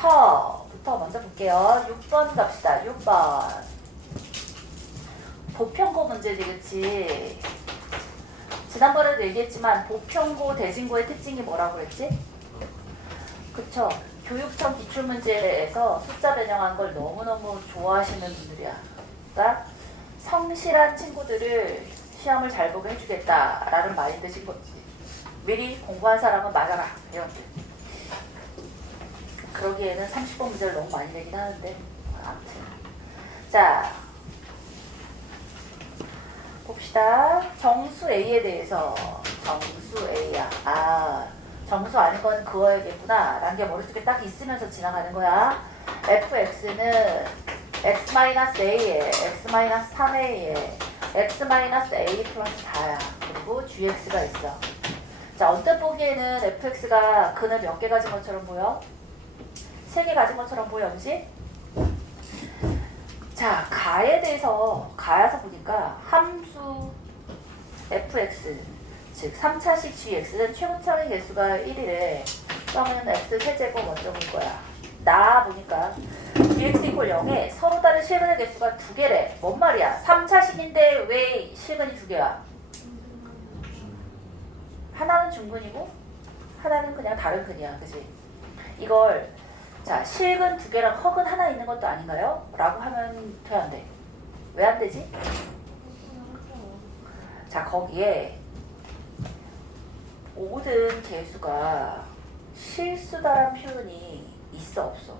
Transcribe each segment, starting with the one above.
서부터 먼저 볼게요. 6번 갑시다. 6번. 보편고 문제지, 그치? 지난번에도 얘기했지만 보편고, 대진고의 특징이 뭐라고 그랬지? 그쵸? 교육청 기출문제에서 숫자 변형한 걸 너무너무 좋아하시는 분들이야. 그러니까 성실한 친구들을 시험을 잘 보게 해주겠다라는 마인드신 거지. 미리 공부한 사람은 맞아라. 이런 뜻. 그러기에는 30번 문제를 너무 많이 내긴 하는데 아무튼 자 봅시다. 정수 A에 대해서 정수 A야. 정수 아닌 건 그어야겠구나 라는 게 머릿속에 딱 있으면서 지나가는 거야. fx는 x-a에 x-3a에 x-a 플러스 4야. 그리고 gx가 있어. 자, 언뜻 보기에는 fx가 근을 몇 개 가진 것처럼 보여? 3개 가진 것처럼 보여, 그지? 자, 가에 대해서 가야서 보니까 함수 fx 즉 3차식 gx는 최고차의 개수가 1이래. 그러면 x 세제곱 먼저 볼 거야. 나 보니까 gx 이퀄 0에 서로 다른 실근의 개수가 2개래. 뭔 말이야? 3차식인데 왜 실근이 2개야? 하나는 중근이고 하나는 그냥 다른 근이야. 그지? 이걸 자 실근 2개랑 허근 하나 있는 것도 아닌가요? 라고 하면 돼, 안 돼? 왜 안 되지? 자 거기에 모든 개수가 실수다란 표현이 있어 없어?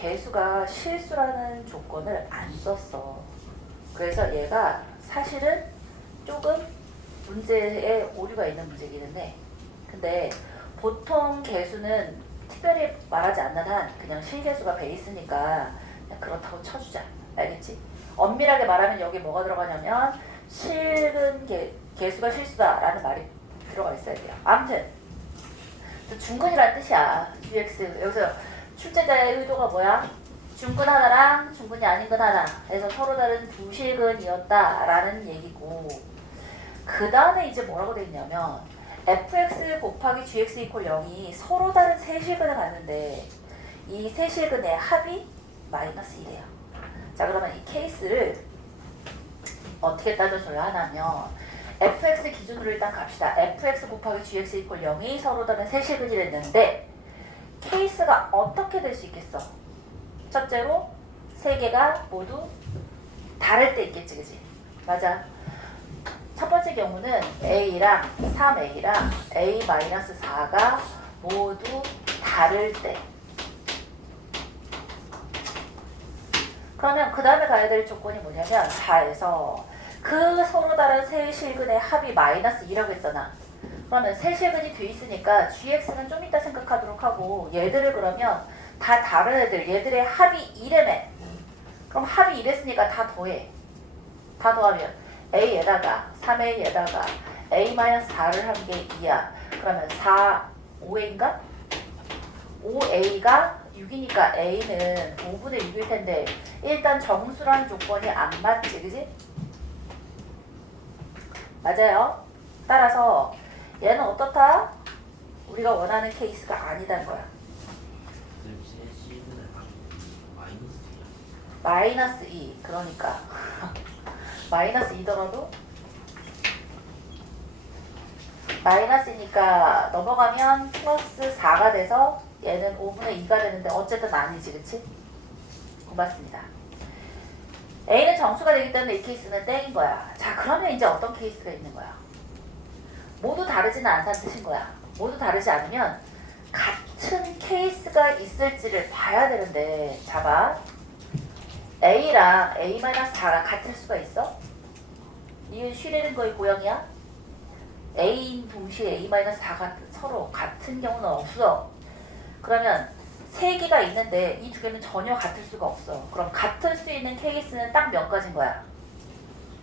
개수가 실수라는 조건을 안 썼어. 그래서 얘가 사실은 조금 문제에 오류가 있는 문제기는 해. 근데 보통 개수는 특별히 말하지 않는 한 그냥 실개수가 베이스니까 그냥 그렇다고 쳐주자. 알겠지? 엄밀하게 말하면 여기 뭐가 들어가냐면 실근 개수가 실수다라는 말이 들어가 있어야 돼요. 아무튼 중근이라는 뜻이야. gx 여기서 출제자의 의도가 뭐야? 중근 하나랑 중근이 아닌 근 하나 해서 서로 다른 두 실근이었다라는 얘기고, 그 다음에 이제 뭐라고 돼 있냐면 fx 곱하기 gx 이퀄 0이 서로 다른 세 실근을 갖는데 이 세 실근의 합이 마이너스 1이에요. 자 그러면 이 케이스를 어떻게 따져줘야 하냐면 fx 기준으로 일단 갑시다. fx 곱하기 gx 이퀄 0이 서로 다른 세 실근이 됐는데 케이스가 어떻게 될 수 있겠어? 첫째로 세 개가 모두 다를 때 있겠지, 그지? 맞아. 첫 번째 경우는 a랑 3a랑 a-4가 모두 다를 때. 그러면 그 다음에 가야 될 조건이 뭐냐면 4에서 그 서로 다른 세 실근의 합이 마이너스 2라고 했잖아. 그러면 세 실근이 돼 있으니까 gx는 좀 이따 생각하도록 하고 얘들을 그러면 다 다른 애들 얘들의 합이 2래매. 그럼 합이 2랬으니까 다 더해. 다 더하면 a에다가 3a에다가 a-4를 한 게 2야. 그러면 4, 5a인가? 5a가 6이니까 a는 5분의 6일 텐데 일단 정수라는 조건이 안 맞지, 그지? 맞아요. 따라서 얘는 어떻다? 우리가 원하는 케이스가 아니다는 거야. 마이너스 2. 그러니까 마이너스 2더라도 마이너스니까 넘어가면 플러스 4가 돼서 얘는 5분의 2가 되는데 어쨌든 아니지, 그치? 고맙습니다. A는 정수가 되기 때문에 이 케이스는 땡인 거야. 자 그러면 이제 어떤 케이스가 있는 거야? 모두 다르지는 않다는 뜻인 거야. 모두 다르지 않으면 같은 케이스가 있을지를 봐야 되는데, 잡아. A랑 A-4가 같을 수가 있어? 이건 쉬리는 거의 고양이야? A인 동시에 A-4가 서로 같은 경우는 없어. 그러면 세 개가 있는데 이 두 개는 전혀 같을 수가 없어. 그럼 같을 수 있는 케이스는 딱 몇 가지인 거야?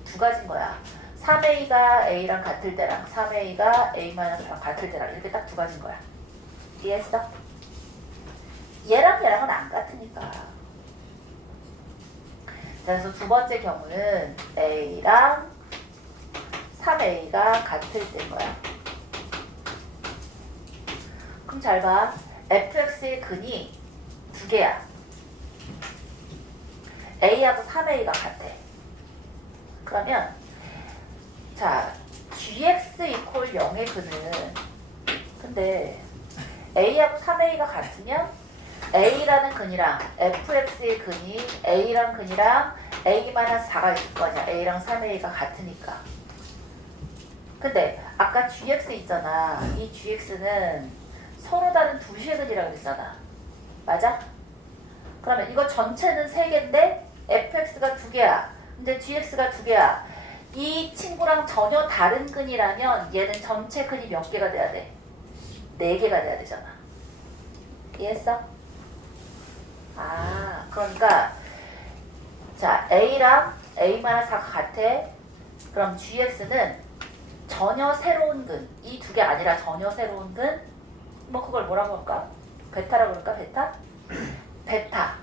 두 가지인 거야. 3a가 a랑 같을 때랑 3a가 a-랑 같을 때랑 이렇게 딱 두 가지인 거야. 이해했어? 얘랑 얘랑은 안 같으니까. 그래서 두 번째 경우는 a랑 3a가 같을 때인 거야. 그럼 잘 봐. fx의 근이 두 개야. a하고 3a가 같아. 그러면 자 gx 이퀄 0의 근은 근데 a하고 3a가 같으면 a라는 근이랑 fx의 근이 a랑 근이랑 a-4가 있을 거냐. a랑 3a가 같으니까. 근데 아까 gx 있잖아. 이 gx는 서로 다른 두 식의 근이라고 그랬잖아. 맞아? 그러면 이거 전체는 3개인데 fx가 2개야. 근데 gx가 2개야. 이 친구랑 전혀 다른 근이라면 얘는 전체 근이 몇 개가 돼야 돼? 4개가 돼야 되잖아. 이해했어? 아, 그러니까 자 a랑 a-4가 같아. 그럼 gx는 전혀 새로운 근, 이 두 개 아니라 전혀 새로운 근, 뭐 그걸 뭐라고 할까? 베타라고 그럴까? 베타? 베타.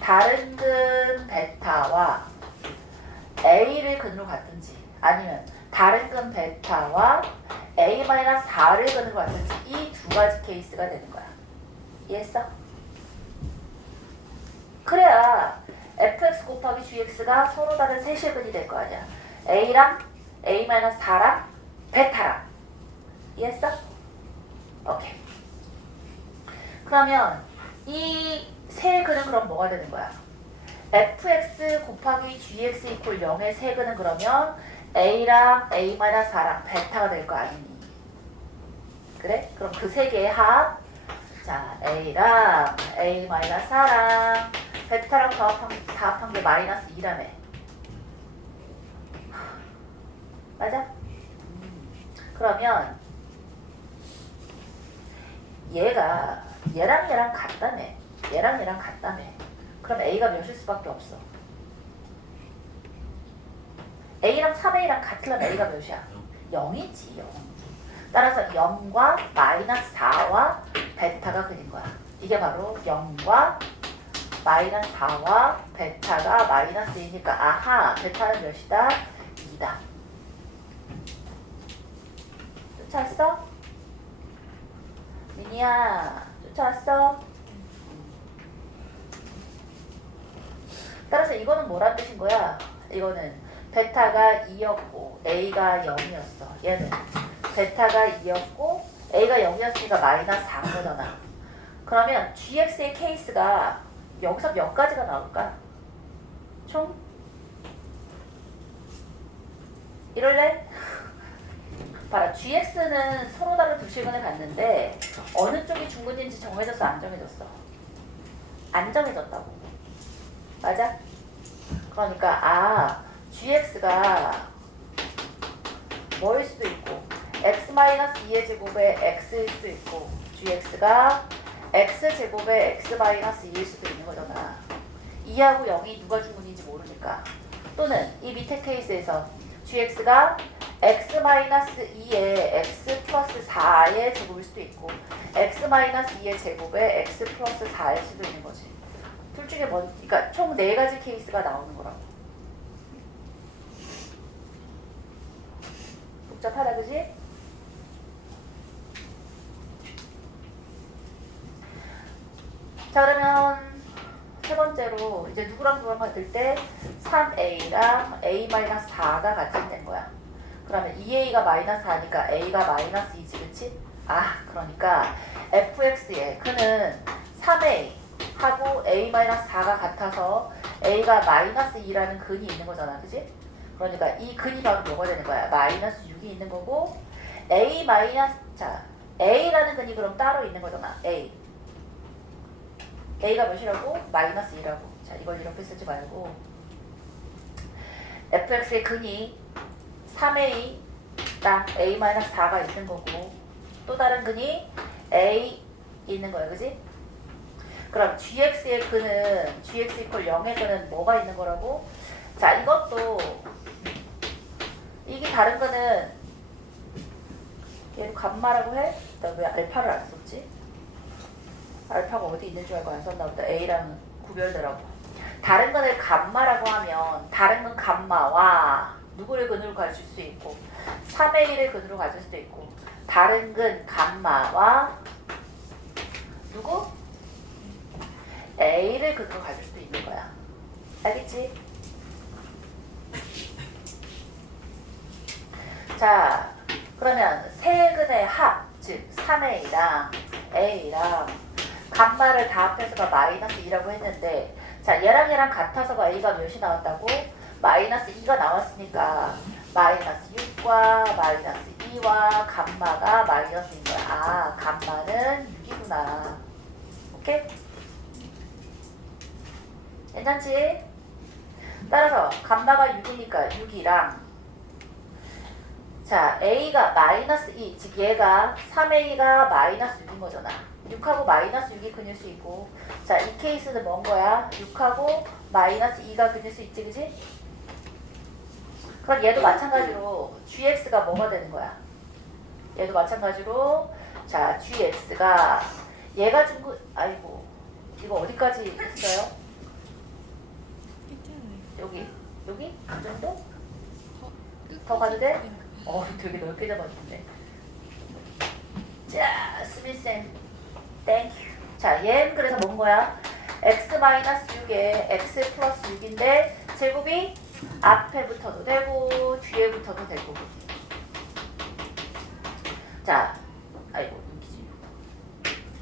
다른 근 베타와 a를 근으로 갖든지 아니면 다른 근 베타와 a-4를 근으로 갖든지 이 두 가지 케이스가 되는 거야. 이해했어? 그래야 fx 곱하기 gx가 서로 다른 셋의 근이 될 거 아니야. a랑 a-4랑 베타랑. 이해했어? 오케이. 그러면 이 세 근은 그럼 뭐가 되는 거야? fx 곱하기 gx 이퀄 0의 세 근은 그러면 a랑 a-4랑 베타가 될 거 아니니? 그래? 그럼 그 세 개의 합, 자 a랑 a-4랑 베타랑 다합한 게 -2라며. 맞아? 그러면 얘가 얘랑 같다며. 얘랑 같다며. 그럼 a가 몇일 수밖에 없어? a랑 3a랑 같으면 a가 몇이야? 0이지. 0. 따라서 0과 -4와 베타가 그린 거야. 이게 바로 0과 -4와 베타가 -2니까 아하, 베타는 몇이다? 2다. 쫓아왔어? 미니야, 쫓아왔어? 따라서 이거는 뭐란 뜻인 거야? 이거는 베타가 2였고 a가 0이었어. 얘는 베타가 2였고 a가 0이었으니까 -4인 거잖아. 그러면 gx의 케이스가 여기서 몇 가지가 나올까? 총? 이럴래? 봐라, gx는 서로 다른 두 시간을 갖는데 어느 쪽이 중근인지 정해졌어? 안 정해졌어? 안 정해졌다고. 맞아? 그러니까 gx가 뭐일 수도 있고 x-2의 제곱에 x일 수도 있고 gx가 x제곱에 x-2일 수도 있는 거잖아. 2하고 0이 누가 중근인지 모르니까. 또는 이 밑에 케이스에서 gx가 x-2의 x 플러스 4의 제곱일 수도 있고 x-2의 제곱에 x 플러스 4일 수도 있는 거지. 둘 중에 그러니까 총 4가지 케이스가 나오는 거라고. 복잡하다, 그지? 자, 그러면 세 번째로 이제 누구랑 같을 때 3a랑 a-4가 같이 된 거야. 그러면 2a가 -4니까 a가 -2지, 그치? 그러니까 fx의 그는 3a 하고 a-4가 같아서 a가 -2라는 근이 있는 거잖아, 그치? 그러니까 이 근이 바로 뭐가 되는 거야? -6이 있는 거고 자 a라는 근이 그럼 따로 있는 거잖아. a가 몇이라고? -2라고. 자, 이걸 이렇게 쓰지 말고 fx의 근이 3a랑 a-4가 있는 거고 또 다른 근이 a 있는 거야, 그지? 그럼 gx의 근은 gx 이퀄 0의 근은 뭐가 있는 거라고? 자, 이것도 이게 다른 거는 얘도 감마라고 해? 나 왜 알파를 안 썼지? 알파가 어디 있는 줄 알고 안 썼나 보다. a랑 구별되라고. 다른 거를 감마라고 하면 다른 건 감마와 누구를 근으로 가질 수 있고 3의 1을 근으로 가질 수도 있고 다른 근 감마와 누구? A를 근으로 가질 수도 있는 거야. 알겠지? 자, 그러면 세 근의 합, 즉 3A랑 A랑 감마를 다 합해서가 마이너스 2라고 했는데 자, 얘랑 같아서가 A가 몇이 나왔다고? 마이너스 2가 나왔으니까 마이너스 6과 마이너스 2와 감마가 마이너스인 거야. 아, 감마는 6이구나. 오케이? 괜찮지? 따라서 감마가 6이니까 6이랑 자, A가 마이너스 2, 즉 얘가 3A가 마이너스 6인 거잖아. 6하고 마이너스 6이 근일 수 있고 자, 이 케이스는 뭔 거야? 6하고 마이너스 2가 근일 수 있지, 그지? 그럼 얘도 마찬가지로 gx가 뭐가 되는 거야? 얘도 마찬가지로 자, gx가 얘가 준 거, 아이고 이거 어디까지 있어요? 여기? 여기? 그 정도? 더 가도 돼? 되게 넓게 잡아줬네. 자, 스미쌤 땡큐. 자, 얘는 그래서 뭔 거야? x-6에 x 플러스 6인데 제곱이 앞에 붙어도 되고 뒤에 붙어도 되고. 자, 아이고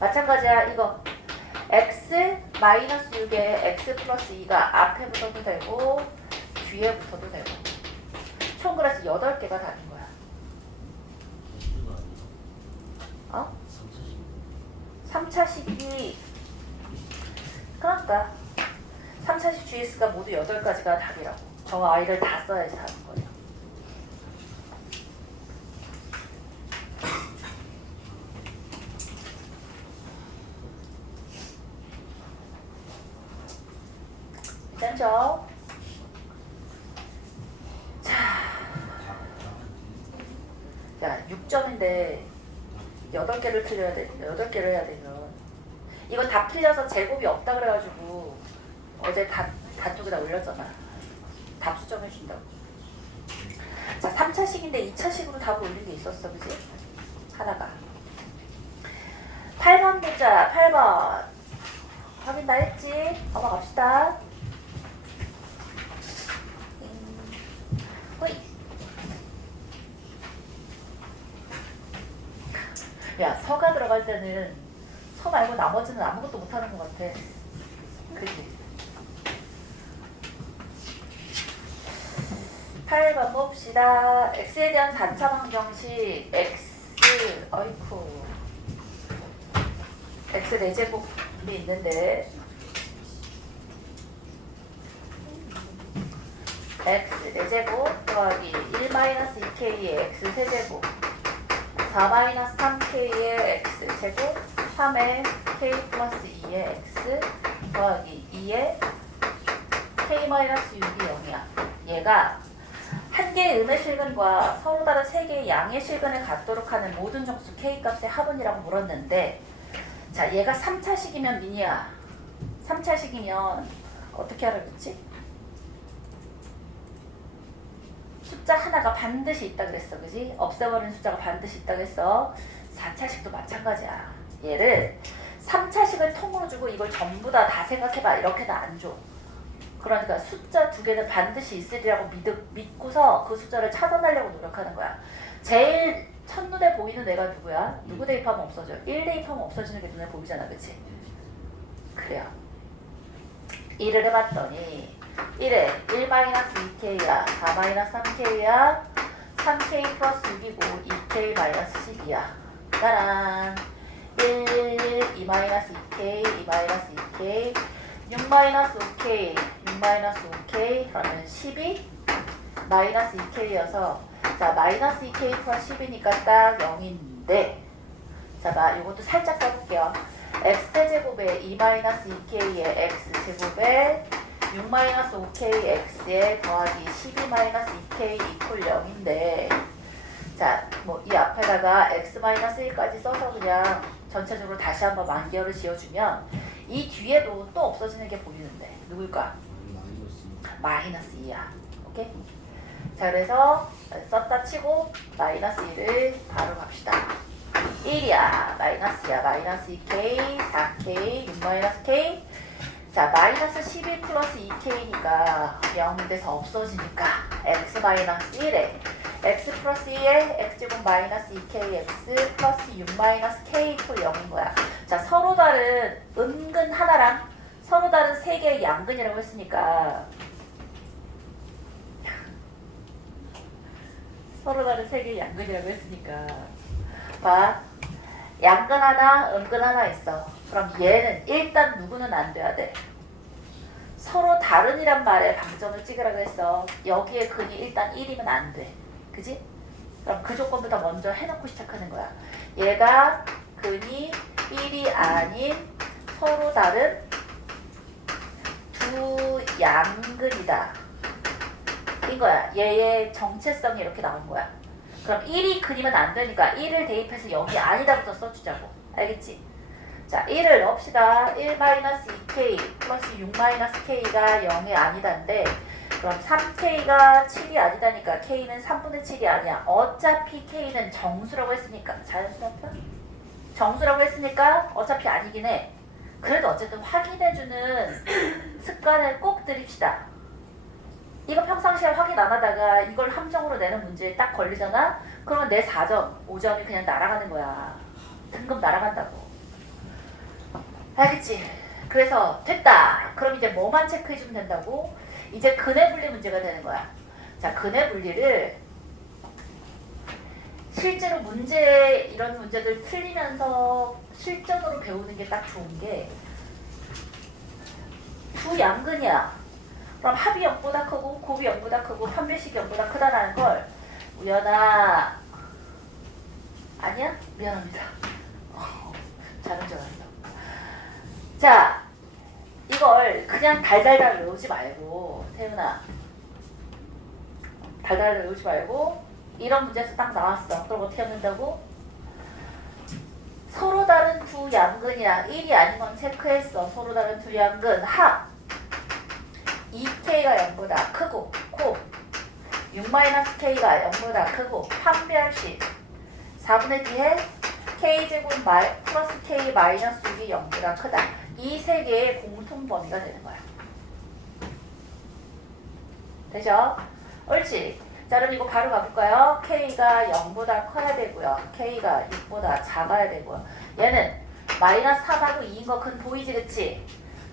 마찬가지야. 이거 x-6에 x 플러스 2가 앞에 붙어도 되고 뒤에 붙어도 되고 총 그래서 8개가 답인 거야. 어? 3차식이 그러니까 3차식 GS가 모두 8가지가 답이라고. 저 아이를 다 써야지 답인 거예요. 괜찮죠? 자, 6점인데 8개를 틀려야 돼. 8개를 해야 되면 이거 다 틀려서 제곱이 없다 그래가지고 어제 단톡에다 올렸잖아. 답수점 해준다고. 자, 3차식인데 2차식으로 답을 올린 게 있었어, 그지? 하나가. 8번 보자. 8번 확인 다 했지? 넘어갑시다. 호이. 야, 서가 들어갈 때는 서 말고 나머지는 아무것도 못하는 것 같아. 그치? 8번 봅시다. x에 대한 4차 방정식 x 어이쿠 x 4제곱이 있는데 x 4제곱 더하기 1-2k의 x 세제곱 4-3k의 x 제곱 3의 k 플러스 2의 x 더하기 2의 k-6이 0이야. 얘가 한 개의 음의 실근과 서로 다른 세 개의 양의 실근을 갖도록 하는 모든 정수 k 값의 합은이라고 물었는데 자, 얘가 3차식이면 미니야. 3차식이면 어떻게 하라 그랬지? 숫자 하나가 반드시 있다 그랬어, 그지? 없애버리는 숫자가 반드시 있다 그랬어. 4차식도 마찬가지야. 얘를 3차식을 통으로 주고 이걸 전부 다 생각해봐. 이렇게는 안 줘. 그러니까 숫자 2개는 반드시 있으리라고 믿고서 그 숫자를 찾아내려고 노력하는 거야. 제일 첫눈에 보이는 애가 누구야? 누구 대입하면 없어져? 1 대입하면 없어지는 게 눈에 보이잖아, 그치? 그래요. 1을 해봤더니 1에 1-2k야 4-3k야 3k 플러스 6이고 2k 마이너스 10이야. 따란 1, 2-2k 2-2k 6-5k 6-5k 그러면 12 마이너스 2k여서 자 마이너스 2k 플러스 10이니까 딱 0인데 자 이것도 살짝 써볼게요. x제곱에 2-2k의 x제곱에 6-5k x에 더하기 12-2k 이퀄 0인데 자 뭐 이 앞에다가 x-1까지 써서 그냥 전체적으로 다시 한번 만개를 지어주면 이 뒤에도 또 없어지는 게 보이는데 누굴까? 마이너스 2야. 오케이? 자, 그래서 썼다 치고 마이너스 1을 바로 갑시다. 1이야, 마이너스야, 마이너스 2k, 4k, 6 마이너스 k. 자, 마이너스 11 플러스 2k니까 0이 돼서 없어지니까 x 마이너스 1에 x 플러스 2에 x제곱 마이너스 2kx 플러스 6 마이너스 k 또 0인 거야. 자, 서로 다른 음근 하나랑 서로 다른 세 개의 양근이라고 했으니까 서로 다른 세 개의 양근이라고 했으니까 봐. 양근 하나, 음근 하나 있어. 그럼 얘는 일단 누구는 안 돼야 돼? 서로 다른이란 말에 방점을 찍으라고 했어. 여기에 근이 일단 1이면 안 돼. 그지? 그럼 그 조건부터 먼저 해놓고 시작하는 거야. 얘가 근이 1이 아닌 서로 다른 두 양근이다. 인 거야. 얘의 정체성이 이렇게 나온 거야. 그럼 1이 근이면 안 되니까 1을 대입해서 0이 아니다부터 써주자고. 알겠지? 자, 1을 넣읍시다. 1-2k 플러스 6-k가 0이 아니다인데 그럼 3k가 7이 아니다니까 k는 3분의 7이 아니야. 어차피 k는 정수라고 했으니까 자연스럽다? 정수라고 했으니까 어차피 아니긴 해. 그래도 어쨌든 확인해주는 습관을 꼭 들입시다. 이거 평상시에 확인 안 하다가 이걸 함정으로 내는 문제에 딱 걸리잖아? 그러면 내 4점, 5점이 그냥 날아가는 거야. 등급 날아간다고. 알겠지? 그래서 됐다. 그럼 이제 뭐만 체크해주면 된다고? 이제 근의 분리 문제가 되는 거야. 자, 근의 분리를 실제로 문제 이런 문제들 풀리면서 실전으로 배우는 게 딱 좋은 게 두 양근이야. 그럼 합이 0보다 크고 곱이 0보다 크고 판별식이 0보다 크다라는 걸 우연아 아니야? 미안합니다. 잘한 줄 알았어. 자, 이걸 그냥 달달달 외우지 말고 태윤아 달달달 외우지 말고 이런 문제에서 딱 나왔어. 그럼 어떻게 하면 된다고? 서로 다른 두 양근이랑 1이 아닌 건 체크했어. 서로 다른 두 양근 합 2k가 0보다 크고 곱 6-k가 0보다 크고 판별식 4분의 D에 k제곱 플러스 k 마이너스 6이 0보다 크다. 이 세 개의 공통 범위가 되는 거야. 되죠? 옳지? 자, 그럼 이거 바로 가볼까요? k가 0보다 커야 되고요. k가 6보다 작아야 되고요. 얘는 마이너스 4하고 2인 거 큰 보이지, 그치?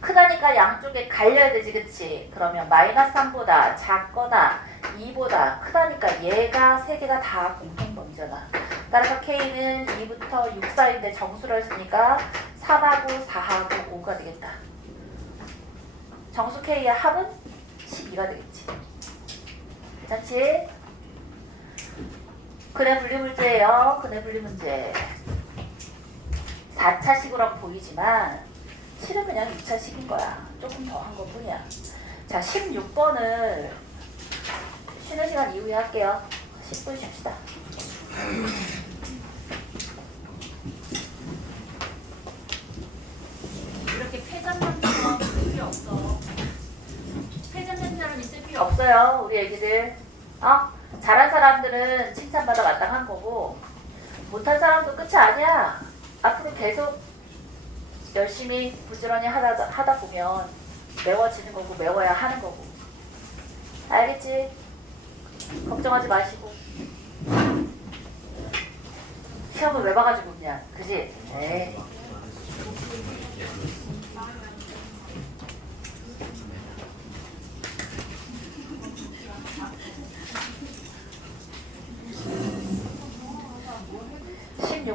크다니까 양쪽에 갈려야 되지, 그치? 그러면 마이너스 3보다 작거나 2보다 크다니까 얘가 세 개가 다 공통 범위잖아. 따라서 k는 2부터 6 사이인데 정수를 했으니까 3하고 4하고 5가 되겠다. 정수 k의 합은 12가 되겠지. 괜찮지? 근의 분리 문제예요. 근의 분리 문제. 4차식으로 보이지만 실은 그냥 2차식인 거야. 조금 더 한 것 뿐이야. 자, 16번을 쉬는 시간 이후에 할게요. 10분 쉽시다. 이렇게 폐잔만처럼 있을 필요 없어. 폐잔만처럼 있을 필요 없어요. 우리 애기들. 잘한 사람들은 칭찬받아 마땅한 거고 못한 사람도 끝이 아니야. 앞으로 계속 열심히 부지런히 하다 보면 매워지는 거고 매워야 하는 거고. 알겠지? 걱정하지 마시고. 시험을 왜 봐가지고 그냥 그지? 에이.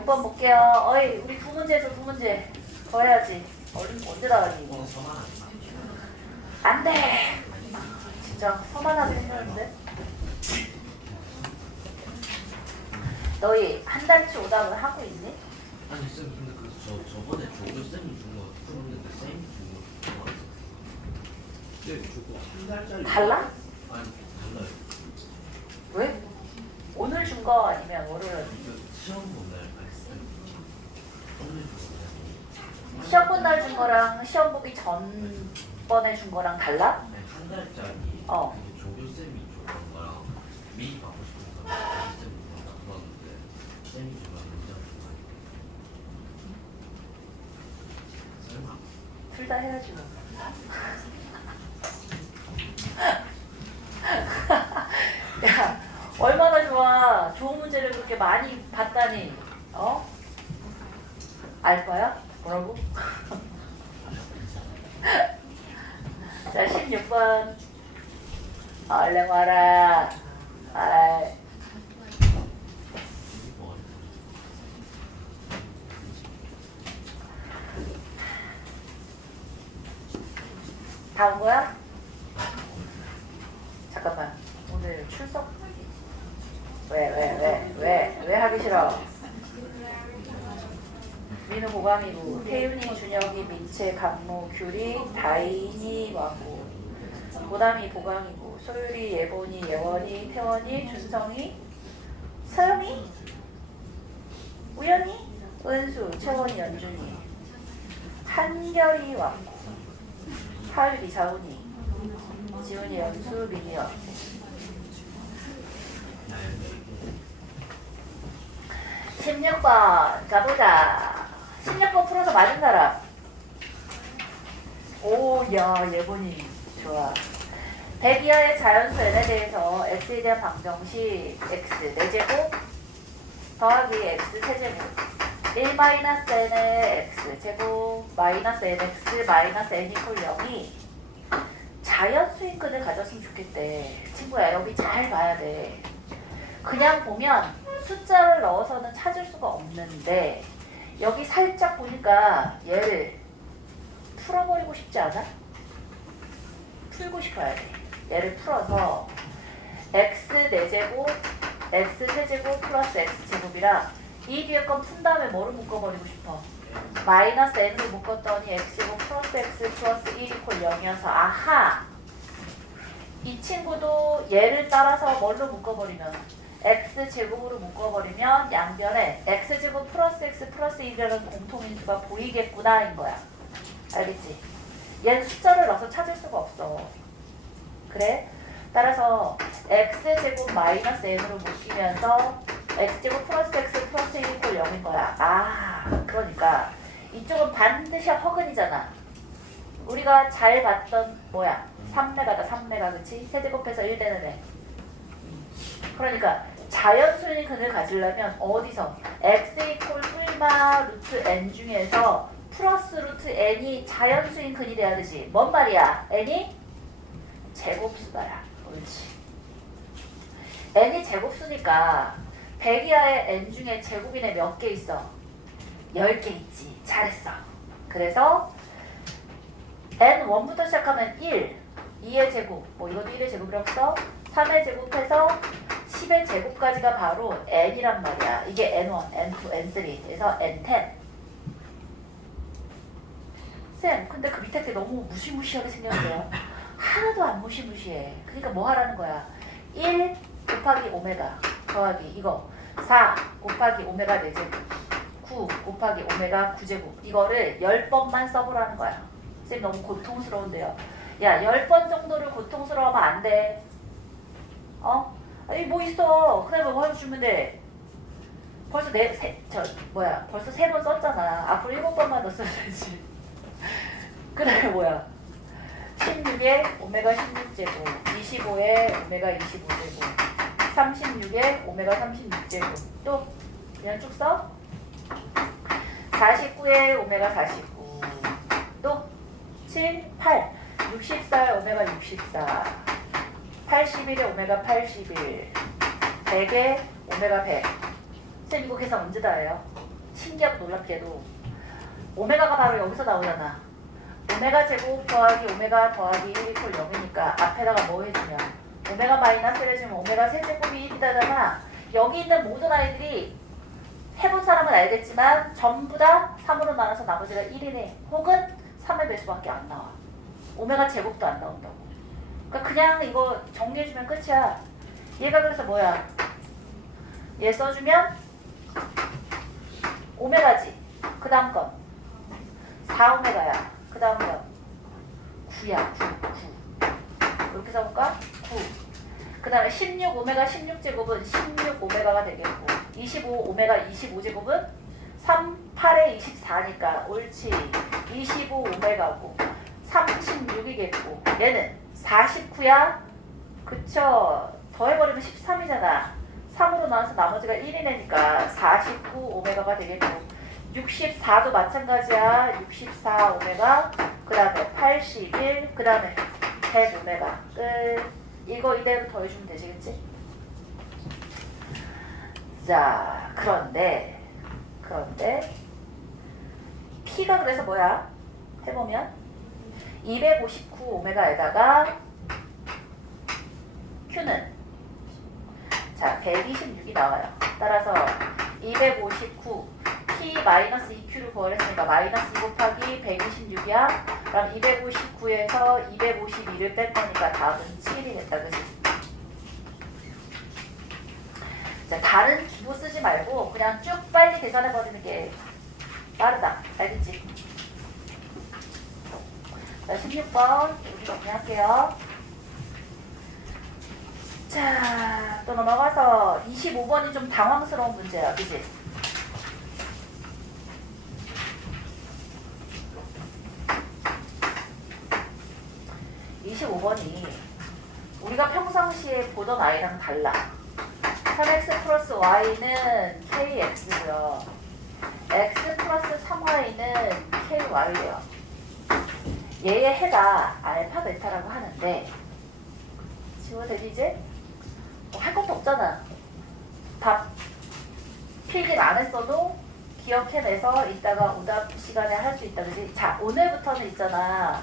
번 볼게요. 어이, 우리 두 문제에서 두 문제 더 해야지. 언제 나가니 이거? 안 돼. 진짜 서만하게 생겼는데. 너희 한 달치 오답을 하고 있니? 아니 쌤 근데 그 저번에 조교 쌤이 준 거 풀었는데 쌤이 준 거 같아요. 네, 조교 한 달짜리. 달라? 아니 달라요. 왜? 오늘 준 거 아니면 월요일? 이거 시험 보날 말씀. 오늘 준 시험 본 날 준 거랑 시험 보기 전번에 준 거랑 달라? 네, 한 달짜리. 어. 근데 조교 쌤이 줬던 거랑 쌤이 준 거 아니죠? 설마? 둘 다 해야지 뭐. 야, 얼마나 좋아. 좋은 문제를 그렇게 많이 봤다니. 어? 알 거야? 뭐라고? 자, 16번. 얼른 와라. 아이. 뭐 다 온 거야? 잠깐만. 오늘 출석? 왜 하기 싫어? 민우 고강이고, 태윤이, 준혁이, 민채, 강모, 규리, 다인이, 왕고, 보담이 보강이고, 소율이, 예본이, 예원이, 태원이, 준성이, 서영이, 우연이, 은수, 채원이, 연준이, 한결이, 왕고, 하율이, 자훈이, 지훈이, 연수, 민이, 왕고. 16번 가보자. 16번 풀어서 맞은 사람. 오, 야, 예본이 좋아. 100 이하의 자연수 n에 대해서 x에 대한 방정식 x 4제곱 더하기 x 세제곱 1 마이너스 n의 x 제곱 마이너스 nx 마이너스 n 이퀄 0이 자연수인 끈을 가졌으면 좋겠대. 친구야, 여기 잘 봐야 돼. 그냥 보면 숫자를 넣어서는 찾을 수가 없는데 여기 살짝 보니까 얘를 풀어버리고 싶지 않아? 풀고 싶어야 돼. 얘를 풀어서 x 4제곱 x 세제곱 플러스 x 제곱이랑 이 뒤에 건 푼 다음에 뭐를 묶어버리고 싶어? 마이너스 n을 묶었더니 x제곱 플러스 x 플러스 1 이퀄 0이어서 아하! 이 친구도 얘를 따라서 뭘로 묶어버리면 x제곱으로 묶어버리면 양변에 x제곱 플러스 x 플러스 1이라는 공통인수가 보이겠구나 인 거야. 알겠지? 얘는 숫자를 넣어서 찾을 수가 없어. 그래? 따라서 x제곱 마이너스 n으로 묶이면서 x제곱 플러스 x 플러스 1 이퀄 0인 거야. 아, 그러니까 이쪽은 반드시 허근이잖아. 우리가 잘 봤던 뭐야? 3메가다 3메가 그치? 세제곱해서 1 되는 애. 그러니까 자연수인 근을 가지려면 어디서 x 이퀄 뿔마 루트 n 중에서 플러스 루트 n이 자연수인 근이 돼야 되지. 뭔 말이야? n이 제곱수다야. 옳지. n이 제곱수니까 100 이하의 n 중에 제곱인 애 몇 개 있어? 10개 있지. 잘했어. 그래서 n1부터 시작하면 1, 2의 제곱, 뭐 이것도 1의 제곱이라고 써? 3의 제곱해서 10의 제곱까지가 바로 n이란 말이야. 이게 n1, n2, n3, 그래서 n10. 쌤, 근데 그 밑에 게 너무 무시무시하게 생겼어요. 하나도 안 무시무시해. 그러니까 뭐 하라는 거야? 1 곱하기 오메가 더하기 이거 4 곱하기 오메가 4제곱 9 곱하기 오메가 9제곱 이거를 10번만 써보라는 거야. 쌤 너무 고통스러운데요. 야, 10번 정도를 고통스러워하면 안 돼. 어? 아니 뭐 있어. 그래 뭐 해주면 돼. 벌써 벌써 3번 썼잖아. 앞으로 7번만 더 써야 되지. 그래 뭐야. 16에 오메가 16제곱 25에 오메가 25제곱 36에 오메가 36제곱 또 그냥 쭉 써. 49에 오메가 49 또 7, 8 64에 오메가 64 81에 오메가 81 100에 오메가 100. 쌤 이거 계산 언제 다 해요? 신기하고 놀랍게도 오메가가 바로 여기서 나오잖아. 오메가 제곱 더하기 오메가 더하기 1 이퀄 0이니까 앞에다가 뭐 해주면 오메가 마이너스를 해주면 오메가 세제곱이 1이다잖아. 여기 있는 모든 아이들이 해본 사람은 알겠지만 전부 다 3으로 나눠서 나머지가 1이네. 혹은 3의 배수밖에 안 나와. 오메가 제곱도 안 나온다고. 그러니까 그냥 이거 정리해주면 끝이야. 얘가 그래서 뭐야? 얘 써주면 오메가지. 그 다음 건 4오메가야. 그 다음 건 9야. 9. 이렇게 써볼까? 9. 그 다음에 16 오메가 16제곱은 16 오메가가 되겠고 25 오메가 25제곱은 3, 8에 24니까 옳지 25 오메가고 36이겠고 얘는 49야 그쵸 더해버리면 13이잖아 3으로 나와서 나머지가 1이니까 49 오메가가 되겠고 64도 마찬가지야 64 오메가 그 다음에 81 그 다음에 100 오메가 끝 이거 이대로 더해주면 되시겠지? 자 그런데 P가 그래서 뭐야? 해보면 259 오메가에다가 Q는 자 126이 나와요. 따라서 259 P-2Q를 구하랬으니까 마이너스 2 곱하기 126이야. 그럼 259에서 252를 뺄 거니까 답은 7이 됐다. 그치? 자, 다른 기호 쓰지 말고 그냥 쭉 빨리 계산해버리는 게 빠르다. 알겠지? 자, 16번 우리 정리할게요. 자, 또 넘어가서 25번이 좀 당황스러운 문제야. 그치? 우리가 평상시에 보던 i랑 달라. 3x 플러스 y는 kx고요. x 플러스 3y는 ky예요. 얘의 해가 알파 베타라고 하는데 지워되지 이제? 할 것도 없잖아. 답 필기 안 했어도 기억해내서 이따가 오답 시간에 할 수 있다. 그지? 자, 오늘부터는 있잖아.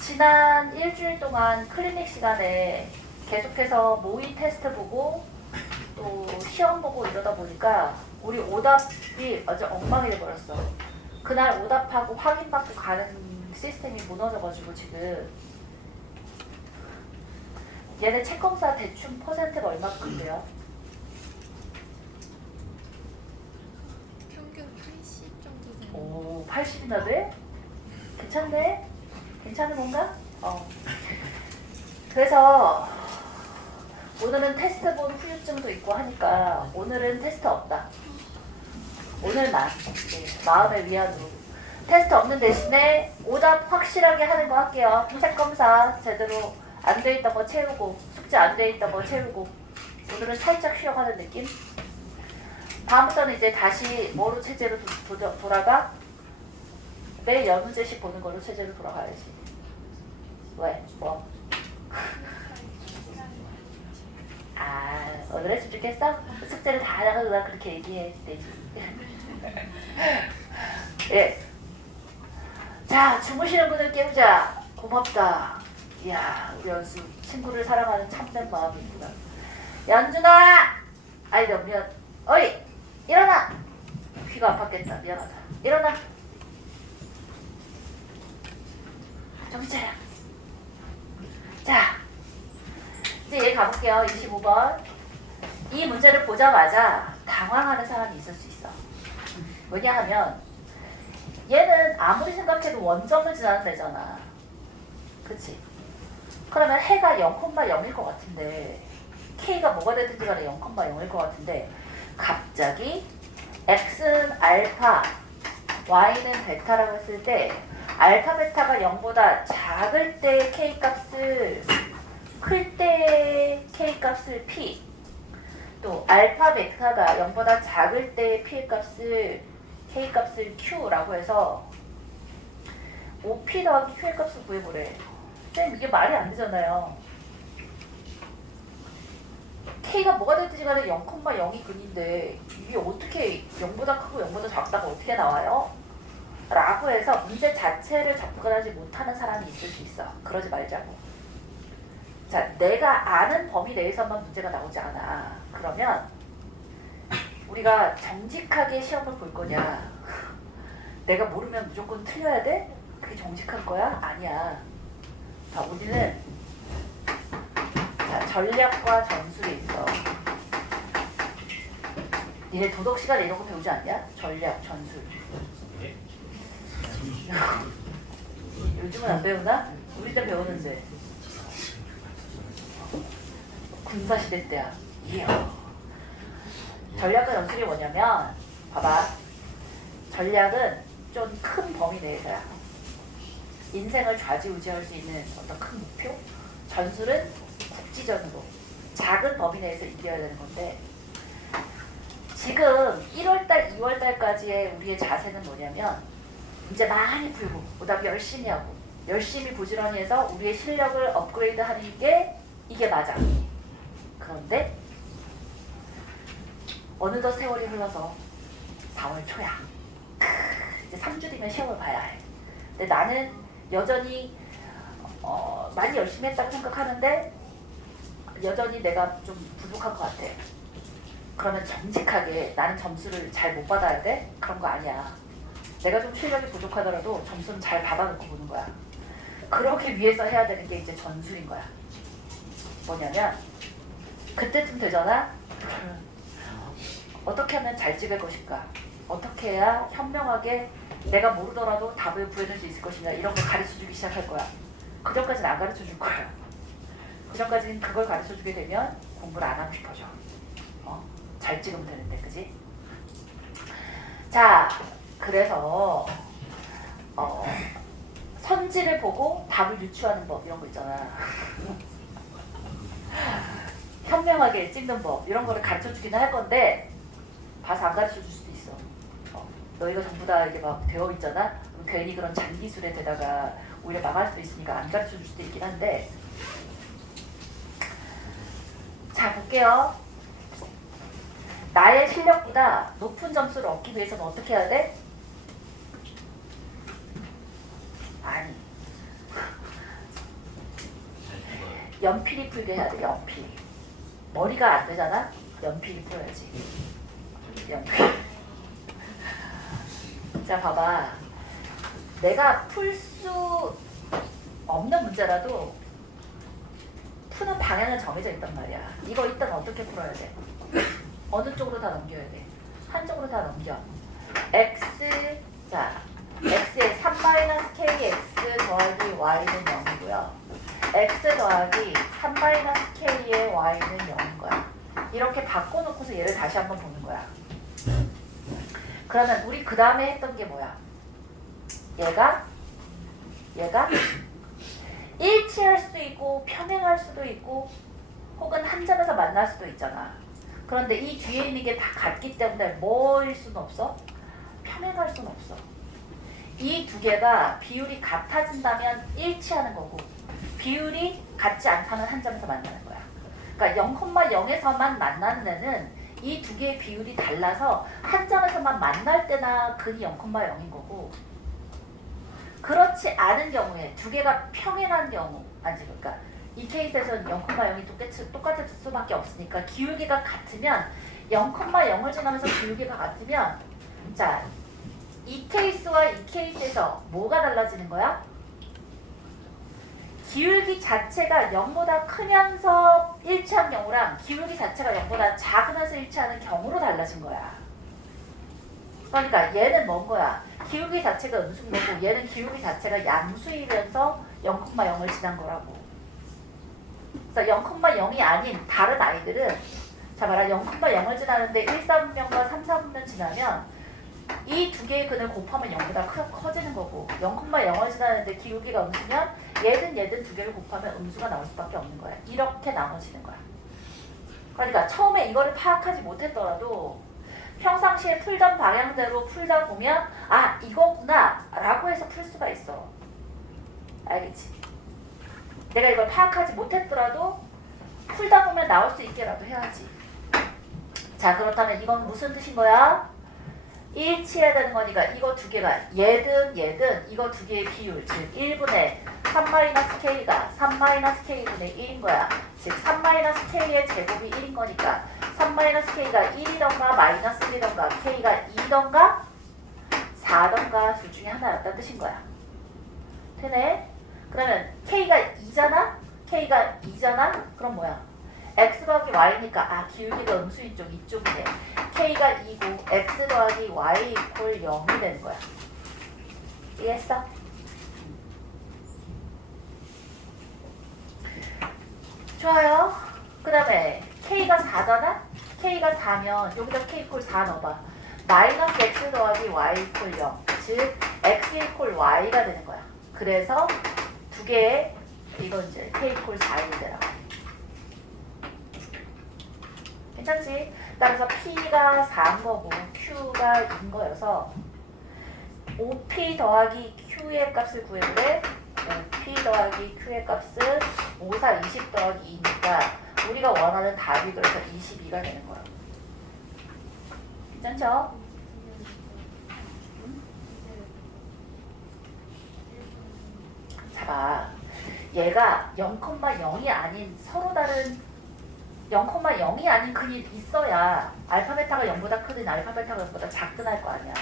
지난 일주일 동안 클리닉 시간에 계속해서 모의 테스트 보고 또 시험 보고 이러다 보니까 우리 오답이 아주 엉망이 돼버렸어. 그날 오답하고 확인받고 가는 시스템이 무너져가지고 지금 얘네 채권사 대충 퍼센트가 얼마큼 돼요? 평균 80 정도 되는. 오, 80이나 돼? 괜찮네? 괜찮은 건가? 그래서 오늘은 테스트 본 후유증도 있고 하니까 오늘은 테스트 없다. 오늘만 마음의 위안으로 테스트 없는 대신에 오답 확실하게 하는 거 할게요. 책검사 제대로 안 돼 있던 거 채우고 숙제 안 돼 있던 거 채우고 오늘은 살짝 쉬어가는 느낌? 다음부터는 이제 다시 뭐로 체제로 돌아가? 매일 연문제식 보는 걸로 체제로 돌아가야지. 왜? 뭐? 아, 오늘 했으면 좋겠어? 숙제를 다 하다가 누가 그렇게 얘기해 되지. 예. 자, 주무시는 분을 깨우자. 고맙다. 이야, 우리 연수 친구를 사랑하는 참된 마음이 있구나. 연준아! 아이, 너 미안. 어이! 일어나! 귀가 아팠겠다. 미안하다. 일어나! 정신 차려. 자, 이제 얘 가볼게요. 25번. 이 문제를 보자마자 당황하는 사람이 있을 수 있어. 왜냐하면 얘는 아무리 생각해도 원점을 지나는 애잖아. 그치? 그러면 해가 0,0일 것 같은데 K가 뭐가 되든지 간에 0,0일 것 같은데 갑자기 X는 알파, Y는 베타라고 했을 때 알파, 베타가 0보다 작을 때 K값을 클 때 K값을 P 또 알파, 베타가 0보다 작을 때 P값을 K값을 Q라고 해서 OP 더하기 Q의 값을 구해보래. 쌤 이게 말이 안 되잖아요. K가 뭐가 됐든지 간에 0,0이 근인데 이게 어떻게 0보다 크고 0보다 작다가 어떻게 나와요? 라고 해서 문제 자체를 접근하지 못하는 사람이 있을 수 있어. 그러지 말자고. 자, 내가 아는 범위 내에서만 문제가 나오지 않아. 그러면 우리가 정직하게 시험을 볼 거냐? 내가 모르면 무조건 틀려야 돼? 그게 정직한 거야? 아니야. 자, 우리는 자, 전략과 전술이 있어. 니네 도덕 시간에 이런 거 배우지 않냐? 전략, 전술. 요즘은 안 배우나? 우리 때 배우는데. 군사시대 때야. 이야. 전략과 연술이 뭐냐면 봐봐. 전략은 좀 큰 범위 내에서야. 인생을 좌지우지할 수 있는 어떤 큰 목표. 전술은 국지전으로 작은 범위 내에서 이겨야 되는 건데 지금 1월달, 2월달까지의 우리의 자세는 뭐냐면 이제 많이 풀고 그다음에 열심히 하고 열심히 부지런히 해서 우리의 실력을 업그레이드하는 게 이게 맞아. 그런데 어느덧 세월이 흘러서 4월 초야. 이제 3주 뒤면 시험을 봐야 해. 근데 나는 여전히 많이 열심히 했다고 생각하는데 여전히 내가 좀 부족한 것 같아. 그러면 정직하게 나는 점수를 잘 못 받아야 돼? 그런 거 아니야. 내가 좀 실력이 부족하더라도 점수는 잘 받아놓고 보는 거야. 그러기 위해서 해야 되는 게 이제 전술인 거야. 뭐냐면 그때쯤 되잖아. 어떻게 하면 잘 찍을 것인가? 어떻게 해야 현명하게 내가 모르더라도 답을 구해줄 수 있을 것인가? 이런 걸 가르쳐주기 시작할 거야. 그 전까지는 안 가르쳐줄 거야. 그 전까지는 그걸 가르쳐주게 되면 공부를 안 하고 싶어져. 잘 찍으면 되는데, 그지? 자, 그래서 선지를 보고 답을 유추하는 법 이런 거 있잖아. 현명하게 찍는 법 이런 거를 가르쳐주기는 할 건데 봐서 안 가르쳐줄 수도 있어. 너희가 전부 다 이게 막 되어 있잖아. 그럼 괜히 그런 잔기술에 대다가 오히려 망할 수도 있으니까 안 가르쳐줄 수도 있긴 한데 자 볼게요. 나의 실력보다 높은 점수를 얻기 위해서는 어떻게 해야 돼? 아니 잘 찍어요. 연필이 풀게 해야 돼. 연필. 머리가 안 되잖아? 연필이 풀어야지. 연필. 자 봐봐. 내가 풀 수 없는 문제라도 푸는 방향은 정해져 있단 말이야. 이거 일단 어떻게 풀어야 돼? 어느 쪽으로 다 넘겨야 돼? 한쪽으로 다 넘겨. x 자 x의 3-kx 더하기 y는 0이고요. x 더하기 3-k의 y는 0인 거야. 이렇게 바꿔놓고서 얘를 다시 한번 보는 거야. 그러면 우리 그 다음에 했던 게 뭐야? 얘가 일치할 수도 있고 평행할 수도 있고 혹은 한 점에서 만날 수도 있잖아. 그런데 이 뒤에 있는 게 다 같기 때문에 뭐일 수는 없어? 평행할 수는 없어. 이 두 개가 비율이 같아진다면 일치하는 거고 비율이 같지 않다면 한 점에서 만나는 거야. 그러니까 0,0에서만 만나는 애는 이 두 개의 비율이 달라서 한 점에서만 만날 때나 근이 0,0인 거고 그렇지 않은 경우에 두 개가 평행한 경우 아니 그러니까 이 케이스에서는 0,0이 똑같을 수밖에 없으니까 기울기가 같으면 0,0을 지나면서 기울기가 같으면 자 이 케이스와 이 케이스에서 뭐가 달라지는 거야? 기울기 자체가 0보다 크면서 일치한 경우랑 기울기 자체가 0보다 작으면서 일치하는 경우로 달라진 거야. 그러니까 얘는 뭔 거야? 기울기 자체가 음수인 거고 얘는 기울기 자체가 양수이면서 0,0을 지난 거라고. 그래서 0,0이 아닌 다른 아이들은 자 봐라 0,0을 지나는데 1, 4분면과 3, 4분면 지나면 이 두 개의 근을 곱하면 0보다 커지는 거고 0,0을 지나는데 기울기가 음수면 얘든 두 개를 곱하면 음수가 나올 수밖에 없는 거야. 이렇게 나눠지는 거야. 그러니까 처음에 이거를 파악하지 못했더라도 평상시에 풀던 방향대로 풀다 보면 아 이거구나 라고 해서 풀 수가 있어. 알겠지? 내가 이걸 파악하지 못했더라도 풀다 보면 나올 수 있게라도 해야지. 자 그렇다면 이건 무슨 뜻인 거야? 일치해야 되는 거니까 이거 두 개가 얘든 이거 두 개의 비율 즉 1분의 3-k가 3-k분의 1인 거야. 즉 3-k의 제곱이 1인 거니까 3-k가 1이던가 -1이던가 k가 2던가 4던가 둘 중에 하나였다는 뜻인 거야. 되네? 그러면 k가 2잖아? k가 2잖아? 그럼 뭐야? x 더하기 y니까 아 기울기가 음수인 쪽 이쪽이네. k가 2고 x 더하기 y 이퀄 0이 되는 거야. 이해했어? 좋아요. 그 다음에 K가 4잖아? K가 4면 여기다 K 이퀄 4 넣어봐. 마이너스 X 더하기 Y 이퀄 0. 즉 X 이퀄 Y가 되는 거야. 그래서 두 개의 이건 이제 K 이퀄 4이 되라. 괜찮지? 따라서 P가 4인 거고 Q가 2인 거여서 OP 더하기 Q의 값을 구해보래. OP 더하기 Q의 값은 5, 4, 20 더하기 2니까 우리가 원하는 답이 그래서 22가 되는 거야. 괜찮죠? 자 봐. 얘가 0,0이 아닌 서로 다른 0,0이 아닌 근이 있어야 알파 베타가 0보다 크든 알파 베타가 0보다 작든 할 거 아니야.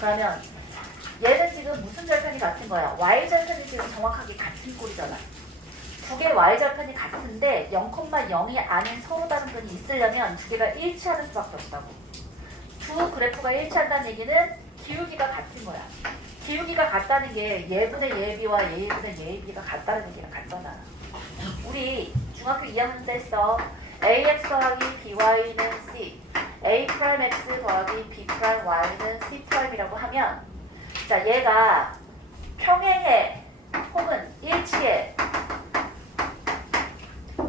그러면 얘는 지금 무슨 절편이 같은 거야? y 절편이 지금 정확하게 같은 꼴이잖아. 두 개의 y 절편이 같은데 0,0이 아닌 서로 다른 근이 있으려면 두 개가 일치하는 수밖에 없다고. 두 그래프가 일치한다는 얘기는 기울기가 같은 거야. 기울기가 같다는 게 예분의 예비와 예분의 예비가 같다는 얘기랑 같잖아. 우리 중학교 2학년 때 했어. ax 더하기 by는 c, a 프라임 x 더하기 b 프라임 y는 c 프라임이라고 하면 자 얘가 평행해 혹은 일치해.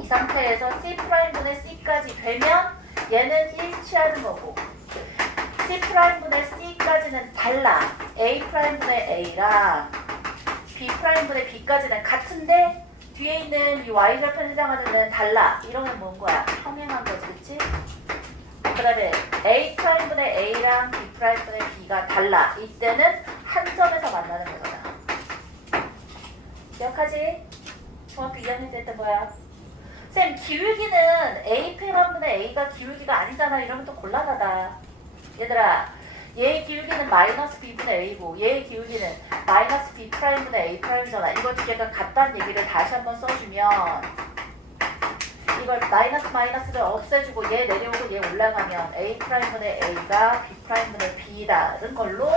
이 상태에서 c 프라임분의 c까지 되면 얘는 일치하는 거고 c 프라임분의 c까지는 달라. a 프라임분의 a랑 b 프라임분의 b까지는 같은데 뒤에 있는 이 y절편에 해당하는 애는 달라. 이러면 뭔 거야? 평행한 거지, 그치? 그 다음에 a 프라임분의 a랑 b 프라임분의 b가 달라. 이때는 한 점에서 만나는 거잖아. 기억하지? 중학교 2학년 때 했던 거야. 쌤, 기울기는 a 프라임분의 a가 기울기가 아니잖아. 이러면 또 곤란하다. 얘들아, 얘의 기울기는 마이너스 b분의 a고 얘의 기울기는 마이너스 b 프라임분의 a 프라임이잖아. 이거 두 개가 같다는 얘기를 다시 한번 써주면 이걸 마이너스를 없애주고 얘 내려오고 얘 올라가면 a 프라임분의 a가 b 프라임분의 b다는 걸로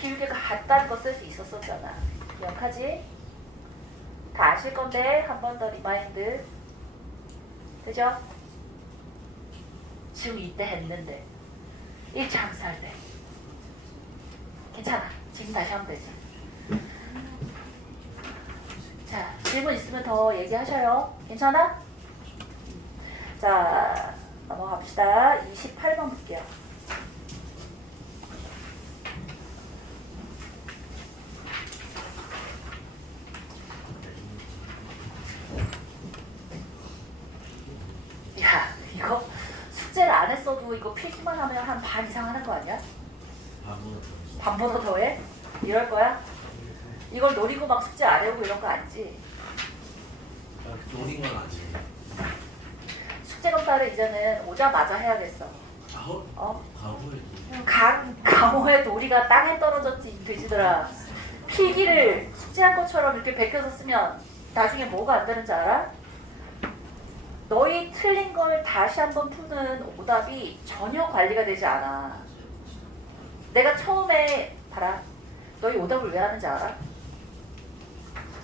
기울기가 같다는 거 쓸 수 있었었잖아. 기억하지? 다 아실 건데 한 번 더 리마인드. 되죠? 지금 이때 했는데 일치 항사할 때 괜찮아. 지금 다시 하면 되지. 자, 질문 있으면 더 얘기하셔요. 괜찮아? 자, 넘어갑시다. 28번 볼게요. 야, 이거 숙제를 안 했어도 이거 필기만 하면 한 반 이상 하는 거 아니야? 반보다 더 해? 이럴 거야? 이걸 노리고 막 숙제 안 해오고 이런 거 아니지? 노린 건 아니에요. 숙제 검사를 이제는 오자마자 해야겠어. 강호의 도리가 땅에 떨어졌지 돼지들아. 필기를 숙제한 것처럼 이렇게 베껴서 쓰면 나중에 뭐가 안 되는지 알아? 너희 틀린 걸 다시 한번 푸는 오답이 전혀 관리가 되지 않아. 내가 처음에 봐라. 너희 오답을 왜 하는지 알아?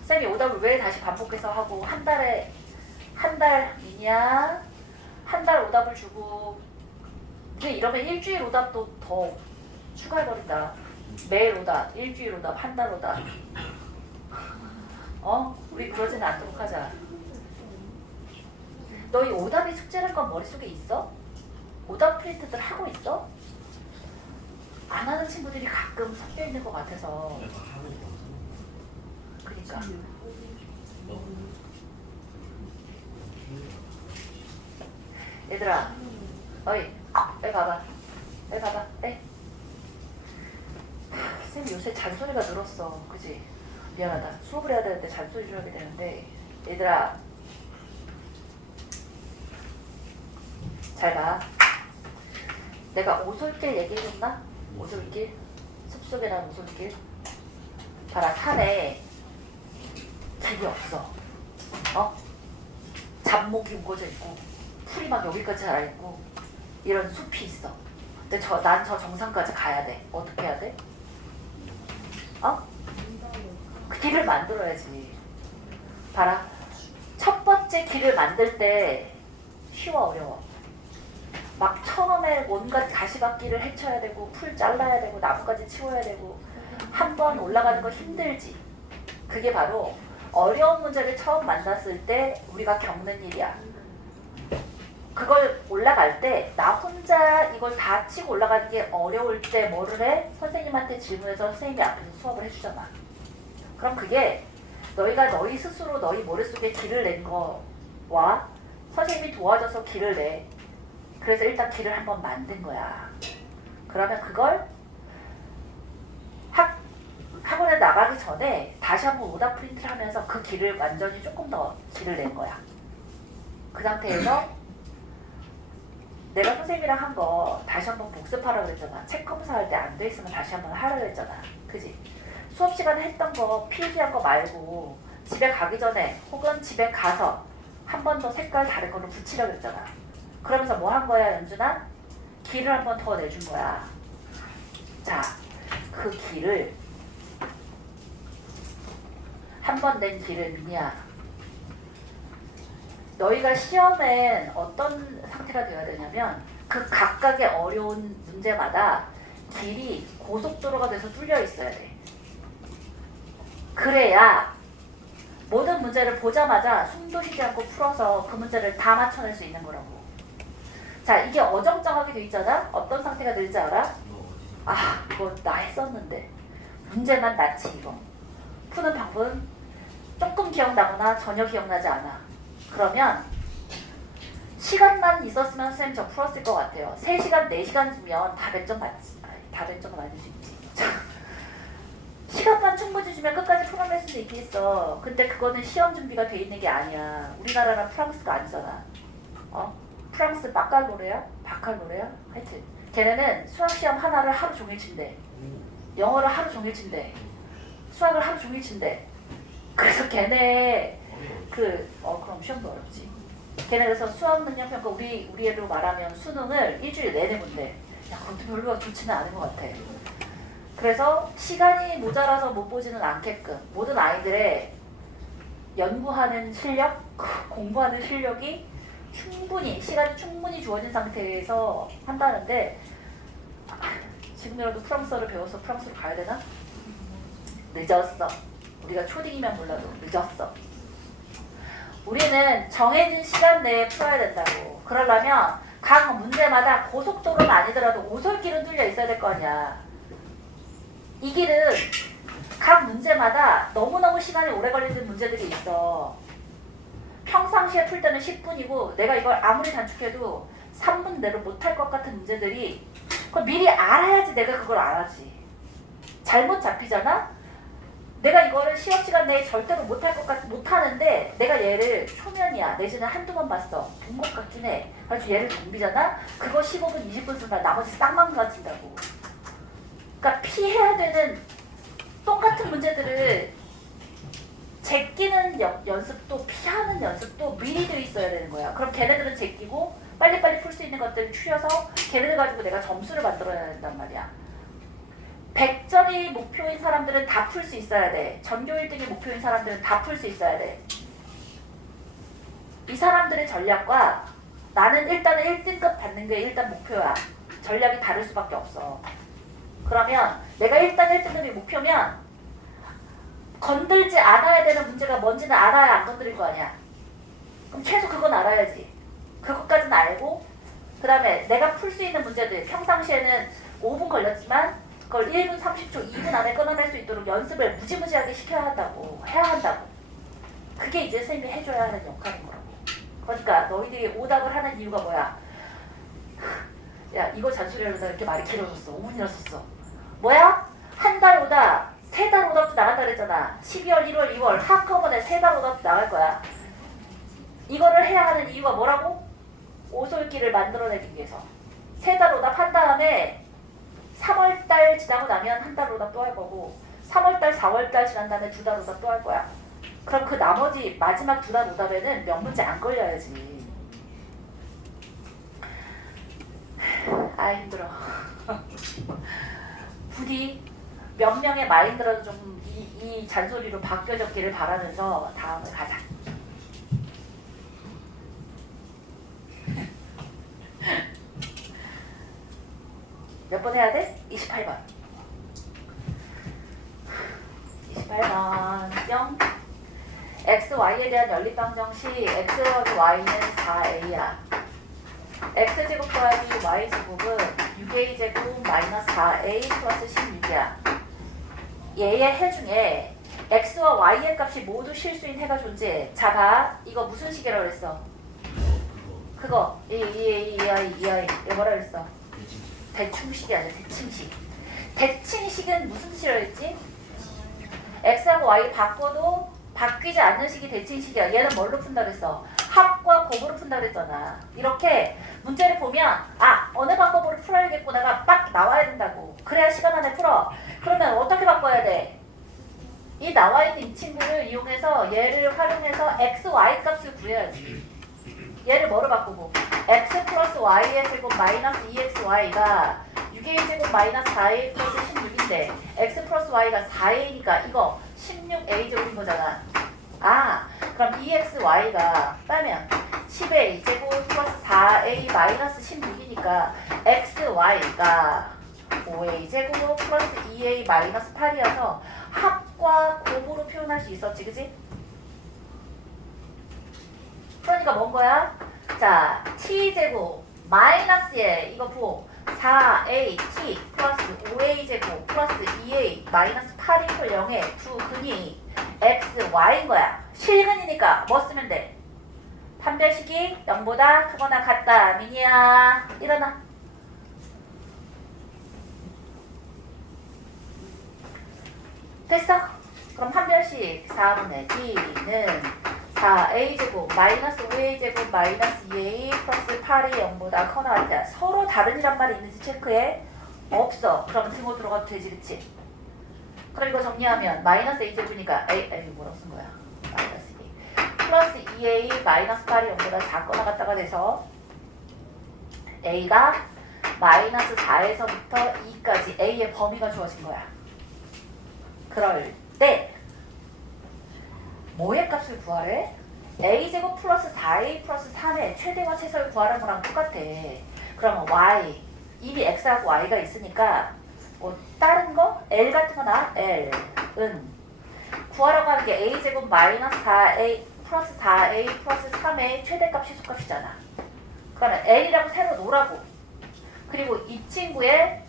쌤이 오답을 왜 다시 반복해서 하고 한 달이냐? 한 달 오답을 주고 근데 이러면 일주일 오답도 더 추가해버린다. 매일 오답, 일주일 오답, 한 달 오답. 우리 그러지는 않도록 하자. 너희 오답이 숙제라는 건 머릿속에 있어? 오답 프린트들 하고 있어? 안 하는 친구들이 가끔 섞여 있는 것 같아서. 그러니까. 얘들아, 어이, 빨리 가봐. 빨리 가봐. 네. 쌤이 요새 잔소리가 늘었어. 그지? 미안하다. 수업을 해야 되는데 잔소리 좀 하게 되는데. 얘들아, 잘 봐. 내가 오솔길 얘기해줬나? 오솔길? 숲속에 난 오솔길? 봐라, 산에 길이 없어. 잡목이 우거져 있고 풀이 막 여기까지 자라있고 이런 숲이 있어. 근데 난 저 정상까지 가야 돼. 어떻게 해야 돼? 그 길을 만들어야지. 봐라, 첫 번째 길을 만들 때 쉬워 어려워? 막 처음에 온갖 가시밭길을 헤쳐야 되고 풀 잘라야 되고 나무까지 치워야 되고 한 번 올라가는 거 힘들지. 그게 바로 어려운 문제를 처음 만났을 때 우리가 겪는 일이야. 그걸 올라갈 때 나 혼자 이걸 다 치고 올라가는 게 어려울 때 뭐를 해? 선생님한테 질문해서 선생님이 앞에서 수업을 해주잖아. 그럼 그게 너희가 너희 스스로 너희 머릿속에 길을 낸 거와 선생님이 도와줘서 길을 내. 그래서 일단 길을 한번 만든 거야. 그러면 그걸 학원에 나가기 전에 다시 한번 오답 프린트를 하면서 그 길을 완전히 조금 더 길을 낸 거야. 그 상태에서 내가 선생님이랑 한 거 다시 한번 복습하라고 그랬잖아. 책 검사할 때 안 돼 있으면 다시 한번 하라고 그랬잖아. 그지? 수업 시간에 했던 거 필기한 거 말고 집에 가기 전에 혹은 집에 가서 한 번 더 색깔 다른 걸로 붙이라고 그랬잖아. 그러면서 뭐 한 거야, 연준아? 길을 한 번 더 내준 거야. 자, 그 길을 한 번 낸 길을 미니야. 너희가 시험엔 어떤 상태가 되어야 되냐면 그 각각의 어려운 문제마다 길이 고속도로가 돼서 뚫려 있어야 돼. 그래야 모든 문제를 보자마자 숨도 쉬지 않고 풀어서 그 문제를 다 맞춰낼 수 있는 거라고. 자, 이게 어정쩡하게 돼 있잖아? 어떤 상태가 되는지 알아? 아, 그거 나 했었는데. 문제만 낫지 이거. 푸는 방법은 조금 기억나거나 전혀 기억나지 않아. 그러면 시간만 있었으면 선생님 저 풀었을 것 같아요. 3시간, 4시간 주면 다 100점 맞지. 다 100점 맞을 수 있지. 시간만 충분히 주면 끝까지 풀어낼 수도 있겠어. 근데 그거는 시험 준비가 돼 있는 게 아니야. 우리나라랑 프랑스가 아니잖아. 프랑스 바칼로레야? 바칼로레야? 하여튼 걔네는 수학 시험 하나를 하루 종일 친대. 영어를 하루 종일 친대. 수학을 하루 종일 친대. 그래서 걔네 그럼 시험도 어렵지. 걔네 그래서 수학 능력 평가 우리 애로 말하면 수능을 일주일 내내 본대. 야, 그것도 별로 좋지는 않은 것 같아. 그래서 시간이 모자라서 못 보지는 않게끔 모든 아이들의 연구하는 실력, 공부하는 실력이 시간이 충분히 주어진 상태에서 한다는데 지금이라도 프랑스어를 배워서 프랑스로 가야 되나? 늦었어. 우리가 초딩이면 몰라도 늦었어. 우리는 정해진 시간 내에 풀어야 된다고. 그러려면 각 문제마다 고속도로는 아니더라도 오솔길은 뚫려 있어야 될 거 아니야. 이 길은 각 문제마다 너무너무 시간이 오래 걸리는 문제들이 있어. 평상시에 풀 때는 10분이고 내가 이걸 아무리 단축해도 3분 내로 못할 것 같은 문제들이 그걸 미리 알아야지 내가 그걸 알아지. 잘못 잡히잖아? 내가 이거를 시험 시간 내에 절대로 못할 것 못하는데 내가 얘를 초면이야. 내지는 한두 번 봤어. 본 것 같긴 해. 그래서 얘를 정비잖아? 그거 15분, 20분 쓰면 나머지 싹 망가진다고. 그러니까 피해야 되는 똑같은 문제들을 제끼는 연습도 피하는 연습도 미리 돼 있어야 되는 거야. 그럼 걔네들은 제끼고 빨리빨리 풀 수 있는 것들을 추려서 걔네들 가지고 내가 점수를 만들어야 된단 말이야. 100점이 목표인 사람들은 다 풀 수 있어야 돼. 전교 1등이 목표인 사람들은 다 풀 수 있어야 돼. 이 사람들의 전략과 나는 일단은 1등급 받는 게 일단 목표야. 전략이 다를 수밖에 없어. 그러면 내가 일단 1등급이 목표면 건들지 않아야 되는 문제가 뭔지는 알아야 안 건드릴 거 아니야. 그럼 최소 그건 알아야지. 그것까지는 알고 그 다음에 내가 풀 수 있는 문제들 평상시에는 5분 걸렸지만 그걸 1분 30초, 2분 안에 끊어낼 수 있도록 연습을 무지무지하게 시켜야 한다고. 해야 한다고. 그게 이제 선생님이 해줘야 하는 역할인 거라고. 그러니까 너희들이 오답을 하는 이유가 뭐야? 야, 이거 잔소리하려다 이렇게 말이 길어졌어. 5분이나 썼어. 뭐야? 한 달 오답, 3달 오답도 나간다 그랬잖아. 12월, 1월, 2월 한꺼번에 3달 오답도 나갈 거야. 이거를 해야 하는 이유가 뭐라고? 오솔길을 만들어내기 위해서. 3달 오답 한 다음에 3월달 지나고 나면 한 달 오답 또 할 거고 3월달, 4월달 지난 다음에 2달 오답 또 할 거야. 그럼 그 나머지 마지막 2달 오답에는 몇 문제 안 걸려야지. 아 힘들어. 부디 몇 명의 마인드라도 좀 이 잔소리로 바뀌어졌기를 바라면서 다음을 가자. 몇 번 해야 돼? 28번. 28번 뿅. x, y에 대한 연립방정식 x 더하기 y는 4a야. x제곱 더하기 y제곱은 6a제곱 마이너스 4a 플러스 16이야. 얘의 해 중에 x와 y의 값이 모두 실수인 해가 존재해. 자, 봐. 이거 무슨 식이라고 그랬어? 그거 이 아이 이거 뭐라 그랬어? 대충식이 아니라 대칭식. 대칭식은 무슨 뜻이라고 했지? x하고 y 바꿔도 바뀌지 않는 식이 대칭식이야. 얘는 뭘로 푼다 그랬어? 합과 곱으로 푼다 그랬잖아. 이렇게 문제를 보면 어느 방법으로 풀어야겠구나가 빡 나와야 된다고. 그래야 시간 안에 풀어. 그러면 어떻게 바꿔야 돼? 이 나와 있는 이 친구를 이용해서 얘를 활용해서 x, y 값을 구해야지. 얘를 뭐로 바꾸고? x 플러스 y의 제곱 마이너스 2xy가 6a 제곱 마이너스 4a 플러스 16인데 x 플러스 y가 4a니까 이거 16a 제곱인 거잖아. 그럼 2xy가 빼면 10a 제곱 플러스 4a 마이너스 16이니까 xy가 5a 제곱 플러스 2a 마이너스 8이어서 합과 곱으로 표현할 수 있었지, 그지? 그러니까 뭔 거야? 자, t제곱 마이너스에 이거 부호 4at 플러스 5a제곱 플러스 2a 마이너스 8 이퀄 0에 두 근이 xy인 거야. 실근이니까 뭐 쓰면 돼? 판별식이 0보다 크거나 같다. 미니야 일어나. 됐어? 그럼 판별식 4분의 d는 4a제곱 마이너스 5a제곱 마이너스 2a 플러스 8이 0보다 커나 같아. 서로 다른이란 말이 있는지 체크해. 없어. 그러면 등호 들어가도 되지, 그치? 그럼 이거 정리하면 마이너스 a제곱이니까 뭐라고 쓴 거야? 마이너스 2 플러스 2a 마이너스 8이 0보다 작거나 같다가 돼서 a가 마이너스 4에서부터 2까지 a의 범위가 주어진 거야. 그럴 때 뭐의 값을 구하래? a제곱 플러스 4a 플러스 3의 최대와 최소를 구하라는 거랑 똑같아. 그러면 y, 이미 x하고 y가 있으니까 뭐 다른 거? L 같은 거 나? L은 구하라고 하는 게 a제곱 마이너스 4a 플러스 4a 플러스 3의 최대값 최소값이잖아. 그러면 L이라고 새로 놓으라고. 그리고 이 친구의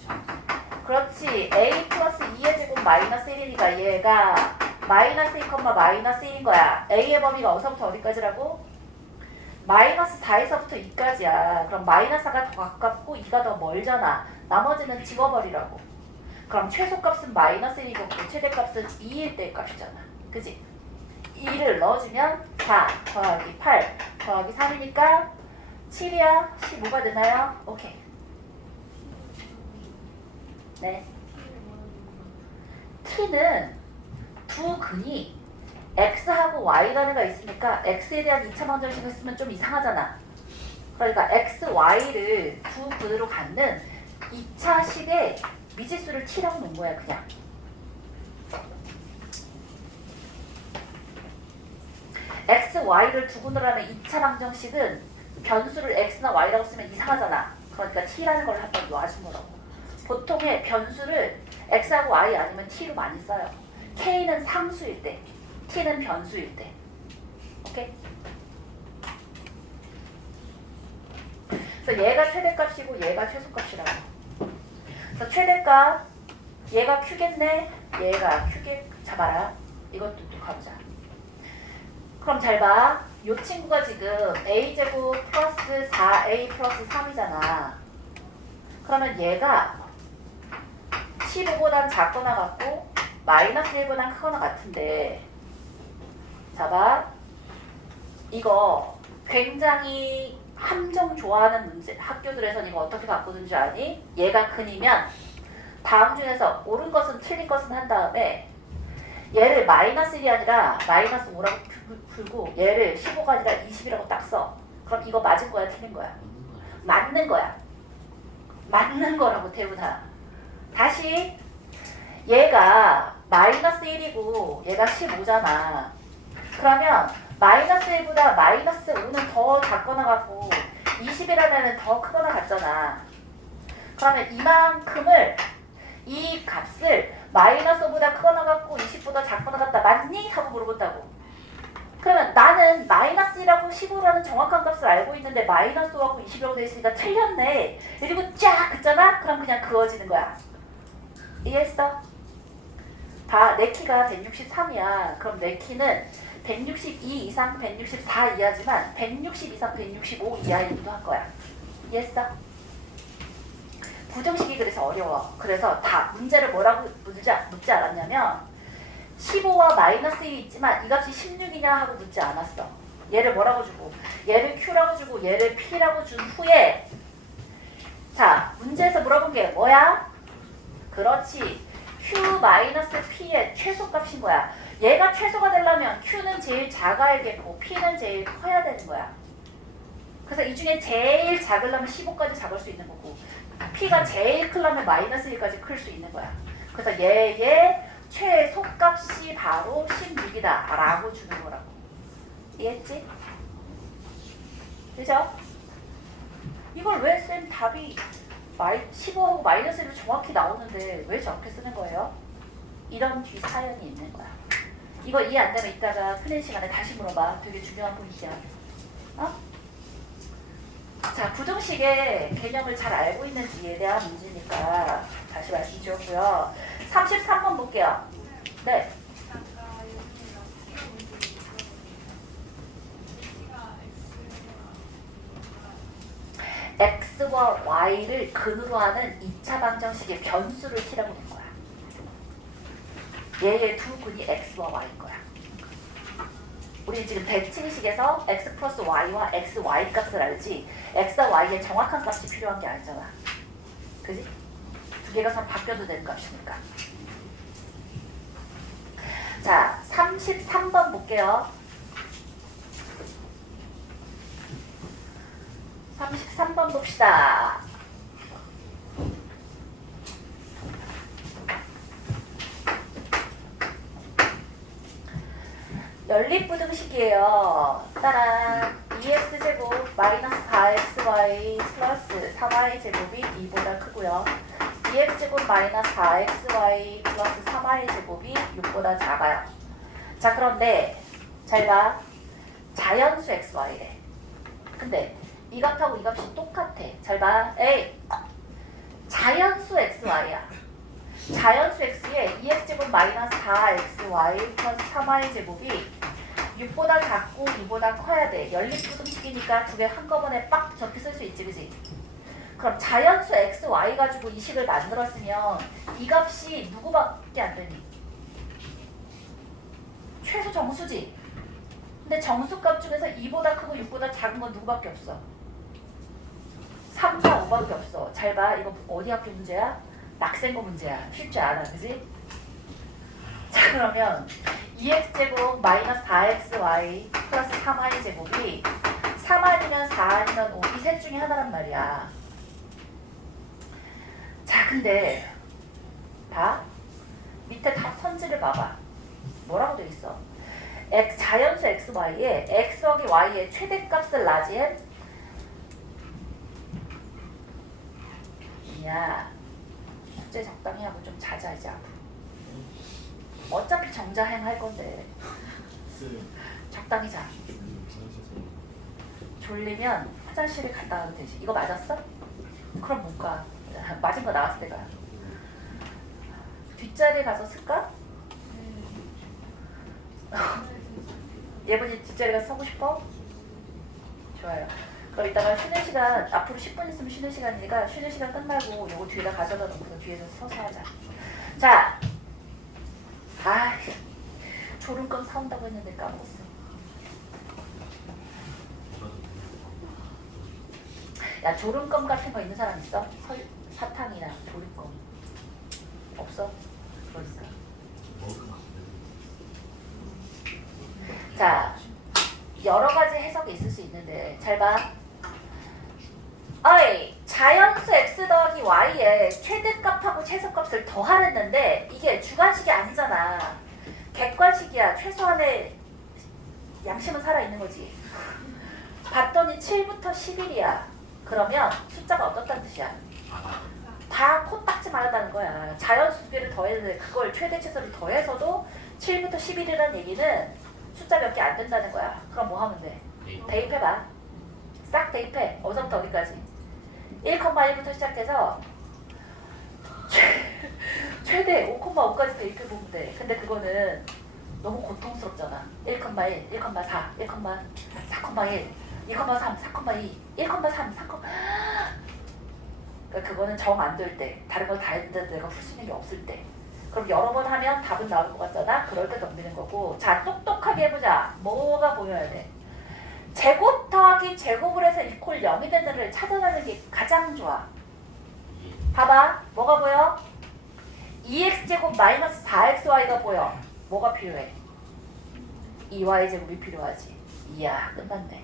그렇지 a 플러스 2의 제곱 마이너스 1이니까 얘가 마이너스 2, 마이너스 1인 거야. a의 범위가 어디서부터 어디까지라고? 마이너스 4에서부터 2까지야. 그럼 마이너스 4가 더 가깝고 2가 더 멀잖아. 나머지는 집어버리라고. 그럼 최소값은 마이너스 1이고 최대값은 2일 때의 값이잖아. 그지? 2를 넣어주면 4 더하기 8 더하기 3이니까 7이야. 15가 되나요? 오케이. 네. t는 두 근이 x하고 y라는 가 있으니까 x에 대한 2차 방정식을 쓰면 좀 이상하잖아. 그러니까 x, y를 두 근으로 갖는 2차 식의 미지수를 t라고 놓은 거야, 그냥. x, y를 두 근으로 하는 2차 방정식은 변수를 x나 y라고 쓰면 이상하잖아. 그러니까 t라는 걸 한번 놔준 거라고. 보통의 변수를 x하고 y 아니면 t로 많이 써요. k는 상수일 때, t는 변수일 때. 오케이? 그래서 얘가 최대값이고 얘가 최소값이라고. 그래서 최대값, 얘가 q겠네, 얘가 q겠. 잡아라. 이것도 또 가보자. 그럼 잘 봐. 이 친구가 지금 a제곱 플러스 4a 플러스 3이잖아. 그러면 얘가 15보단 작거나 같고 마이너스 1보단 크거나 같은데, 자봐, 이거 굉장히 함정 좋아하는 문제, 학교들에서는 이거 어떻게 바꾸는 줄 아니? 얘가 근이면 다음 중에서 옳은 것은 틀린 것은 한 다음에 얘를 마이너스 1이 아니라 마이너스 5라고 풀고 얘를 15가 아니라 20이라고 딱 써. 그럼 이거 맞은 거야, 틀린 거야? 맞는 거야. 맞는 거라고, 태훈아. 다시, 얘가 마이너스 1이고 얘가 15잖아. 그러면 마이너스 1보다 마이너스 5는 더 작거나 같고 20이라면 더 크거나 같잖아. 그러면 이만큼을 이 값을 마이너스 5보다 크거나 같고 20보다 작거나 같다 맞니? 하고 물어본다고. 그러면 나는 마이너스 1하고 15라는 정확한 값을 알고 있는데 마이너스 5하고 20이라고 되어 있으니까 틀렸네. 그리고 쫙 긋잖아? 그럼 그냥 그어지는 거야. 이해했어? 봐, 내 키가 163이야. 그럼 내 키는 162 이상 164 이하지만 160 이상 165 이하이기도 할 거야. 이해했어? 부정식이 그래서 어려워. 그래서 다 문제를 뭐라고 묻지 않았냐면 15와 마이너스 1이 있지만 이 값이 16이냐 하고 묻지 않았어. 얘를 뭐라고 주고 얘를 Q라고 주고 얘를 P라고 준 후에 자 문제에서 물어본 게 뭐야? 그렇지. Q 마이너스 P의 최소값인 거야. 얘가 최소가 되려면 Q는 제일 작아야겠고 P는 제일 커야 되는 거야. 그래서 이 중에 제일 작으려면 15까지 작을 수 있는 거고 P가 제일 크려면 마이너스 1까지 클 수 있는 거야. 그래서 얘의 최소값이 바로 16이다 라고 주는 거라고. 이해했지? 그죠? 이걸 왜 쌤 답이 15하고 마이너스 1로 정확히 나오는데 왜 저렇게 쓰는 거예요? 이런 뒤 사연이 있는 거야. 이거 이해 안 되면 이따가 클린 시간에 다시 물어봐. 되게 중요한 포인트야. 어? 자, 부정식의 개념을 잘 알고 있는지에 대한 문제니까 다시 말씀 주었고요. 33번 볼게요. 네. x와 y를 근으로 하는 2차 방정식의 변수를 t라고 된 거야. 얘의 두 근이 x와 y인 거야. 우리 지금 대칭식에서 x 플러스 y와 xy 값을 알지 x와 y의 정확한 값이 필요한 게 아니잖아. 그지? 두 개가 선 바뀌어도 되는 값이니까. 자, 33번 볼게요. 33번 봅시다. 연립부등식이에요. 따란 2x제곱 마이너스 4xy 플러스 3y제곱이 2보다 크고요. 2x제곱 마이너스 4xy 플러스 3y제곱이 6보다 작아요. 자, 그런데 잘 봐. 자연수 xy래. 근데 이 값하고 이 값이 똑같아. 잘 봐. 에이, 자연수 xy야. 자연수 x에 2x제곱 마이너스 4xy 플러스 3y제곱이 6보다 작고 2보다 커야 돼. 연립부등식이니까 두 개 한꺼번에 빡 저렇게 쓸 수 있지, 그지? 그럼 자연수 xy 가지고 이 식을 만들었으면 이 값이 누구밖에 안 되니? 최소 정수지. 근데 정수값 중에서 2보다 크고 6보다 작은 건 누구밖에 없어? 3, 4, 5밖에 없어. 잘 봐. 이거 어디 학교 문제야? 낙생고 문제야. 쉽지 않아. 그지? 자, 그러면 2x제곱 마이너스 4xy 플러스 3y제곱이 3 아니면 4 아니면 5 이 셋 중에 하나란 말이야. 자, 근데 봐. 밑에 다 선지를 봐봐. 뭐라고 돼 있어? 자연수 xy에 x 더하기 y의 최대값을 라지엔 야, 숙제 적당히 하고 좀 자자이자. 어차피 정자행 할 건데 적당히 자. 졸리면 화장실을 갔다 와도 되지. 이거 맞았어? 그럼 못 가. 맞은 거 나왔을 때가. 뒷자리에 가서 쓸까? 예쁜이 뒷자리 가서 서고 싶어? 좋아요. 그럼 이따가 쉬는 시간, 앞으로 10분 있으면 쉬는 시간이니까 쉬는 시간 끝나고 요거 뒤에다 가져다 놓고 뒤에서 서서 하자. 자, 졸음껌 사온다고 했는데 까먹었어. 야, 졸음껌 같은 거 있는 사람 있어? 사탕이나 졸음껌 없어? 그러니까. 자, 여러 가지 해석이 있을 수 있는데 잘 봐. 어이, 자연수 x 더하기 y의 최대값하고 최소값을 더하랬는데 이게 주관식이 아니잖아. 객관식이야. 최소한의 양심은 살아있는 거지. 봤더니 7부터 11이야. 그러면 숫자가 어떻다는 뜻이야? 다 코딱지 말았다는 거야. 자연수 두 개를 더했는데 그걸 최대치수를 더해서도 7부터 11이라는 얘기는 숫자 몇 개 안 된다는 거야. 그럼 뭐 하면 돼? 대입해봐. 싹 대입해. 어디서부터 어디까지? 1,1부터 시작해서 최대 5,5까지 대입해보면 돼. 근데 그거는 너무 고통스럽잖아. 1,1, 1,4, 1,4,1, 2,3, 4,2, 1,3, 4, 그러니까 그거는 정 안 될 때, 다른 걸 다 했는데 내가 풀 수 있는 게 없을 때. 그럼 여러 번 하면 답은 나올 것 같잖아. 그럴 때 덤비는 거고. 자, 똑똑하게 해보자. 뭐가 보여야 돼? 제곱 더하기 제곱을 해서 이퀄 0이 되는 데를 찾아내는 게 가장 좋아. 봐봐. 뭐가 보여? 2x제곱 마이너스 4xy가 보여. 뭐가 필요해? 2y제곱이 필요하지. 이야, 끝났네.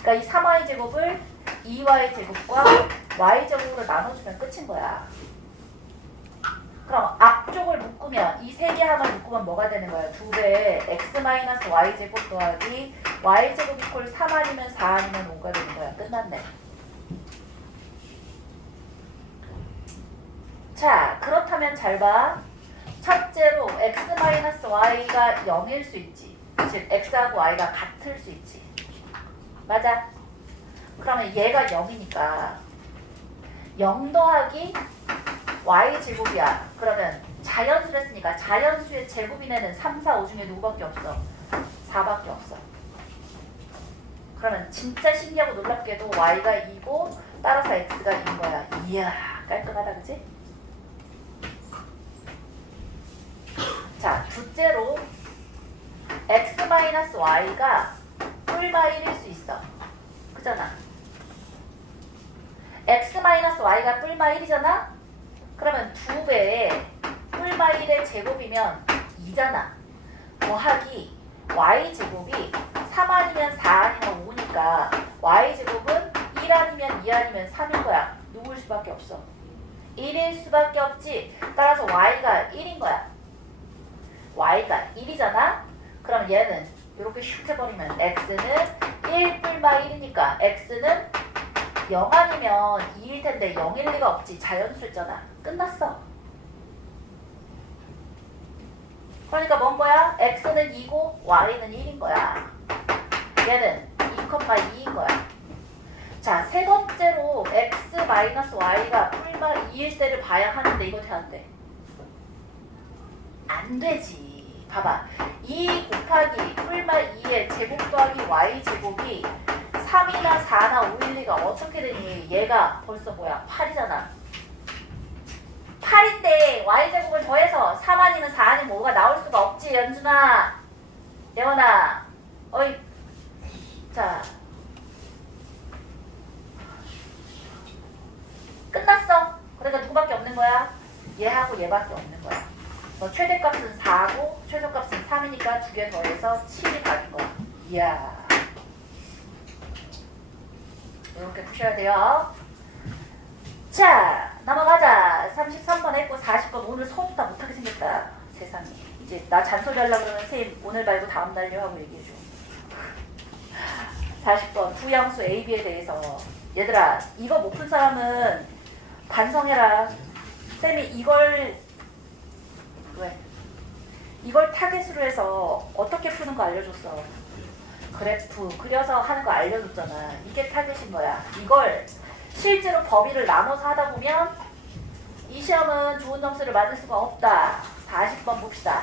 그러니까 이 3y제곱을 2y제곱과 y제곱으로 나눠주면 끝인 거야. 그럼 앞쪽을 묶으면 이 세 개 하나 묶으면 뭐가 되는 거야? 2배의 x-y제곱 더하기 y제곱 이퀄 3 아니면 4 아니면 5가 되는 거야. 끝났네. 자, 그렇다면 잘 봐. 첫째로 x-y가 0일 수 있지. 즉 x하고 y가 같을 수 있지. 맞아? 그러면 얘가 0이니까 0 더하기 y제곱이야. 그러면 자연수를 했으니까 자연수의 제곱이 내는 3, 4, 5 중에 누구밖에 없어? 4밖에 없어. 그러면 진짜 신기하고 놀랍게도 y가 2고 따라서 x가 2인 거야. 이야, 깔끔하다, 그치? 자, 둘째로 x-y가 뿔마 1일 수 있어. 그잖아. x-y가 뿔마 1이잖아? 그러면 2배의 뿔마 1의 제곱이면 2잖아. 더하기 y제곱이 3 아니면 4 아니면 5니까 y제곱은 1 아니면 2 아니면 3일 거야. 누구일 수밖에 없어? 1일 수밖에 없지. 따라서 y가 1인 거야. y가 1이잖아? 그럼 얘는 이렇게 슉 해버리면 x는 1 뿔마 1이니까 x는 0 아니면 2일 텐데 0일 리가 없지. 자연수였잖아. 끝났어. 그러니까 뭔 거야? x는 2고 y는 1인 거야. 얘는 2,2인 거야. 자, 세 번째로 x-y가 뿔마 2일 때를 봐야 하는데 이거 돼 안 돼? 안 되지. 봐봐. 2 곱하기 뿔마 2의 제곱 더하기 y제곱이 3이나 4나 5일 리가 어떻게 되니? 얘가 벌써 뭐야? 8이잖아. 8인데 y제곱을 더해서 3 아니면 4 아니면 5가 나올 수가 없지. 연준아, 예원아, 어이. 자, 끝났어. 그러니까 누구밖에 없는 거야? 얘하고 얘밖에 없는 거야. 너 최대값은 4고 최소값은 3이니까 두 개 더해서 7이 답인 거야. 이야, 이렇게 푸셔야 돼요. 자, 넘어가자. 33번 했고 40번 오늘 수업도 다 못하게 생겼다. 세상에. 이제 나 잔소리 하려고 그러면 선생님 오늘 말고 다음 날요 하고 얘기해줘. 40번 부양수 A, B에 대해서. 얘들아, 이거 못 푼 사람은 반성해라. 쌤이 이걸 왜? 이걸 타겟으로 해서 어떻게 푸는 거 알려줬어. 그래프 그려서 하는 거 알려줬잖아. 이게 타겟인 거야. 이걸 실제로 범위를 나눠서 하다 보면 이 시험은 좋은 점수를 맞을 수가 없다. 40번 봅시다.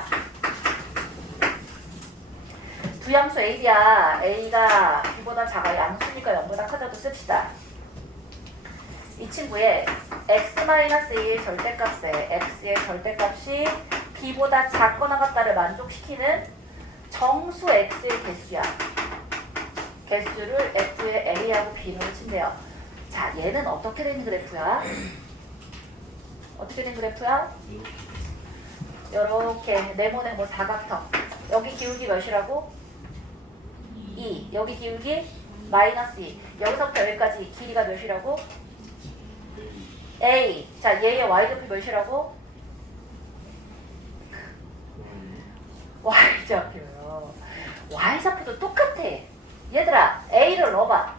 부양수 AB야. A가 B보다 작아. 양수니까 0보다 크다도 씁시다. 이 친구의 x-a의 절대값에 x의 절대값이 b보다 작거나 같다를 만족시키는 정수 x의 개수야. 개수를 f의 a하고 b로 친대요. 자, 얘는 어떻게 된 그래프야? 어떻게 된 그래프야? 요렇게 네모네모 사각형. 여기 기울기 몇이라고? 2. 여기 기울기 마이너스 2. 여기서부터 여기까지 길이가 몇이라고? A. 자, 얘의 y좌표 몇이라고? y좌표요. y좌표도 똑같아. 얘들아, A를 넣어봐.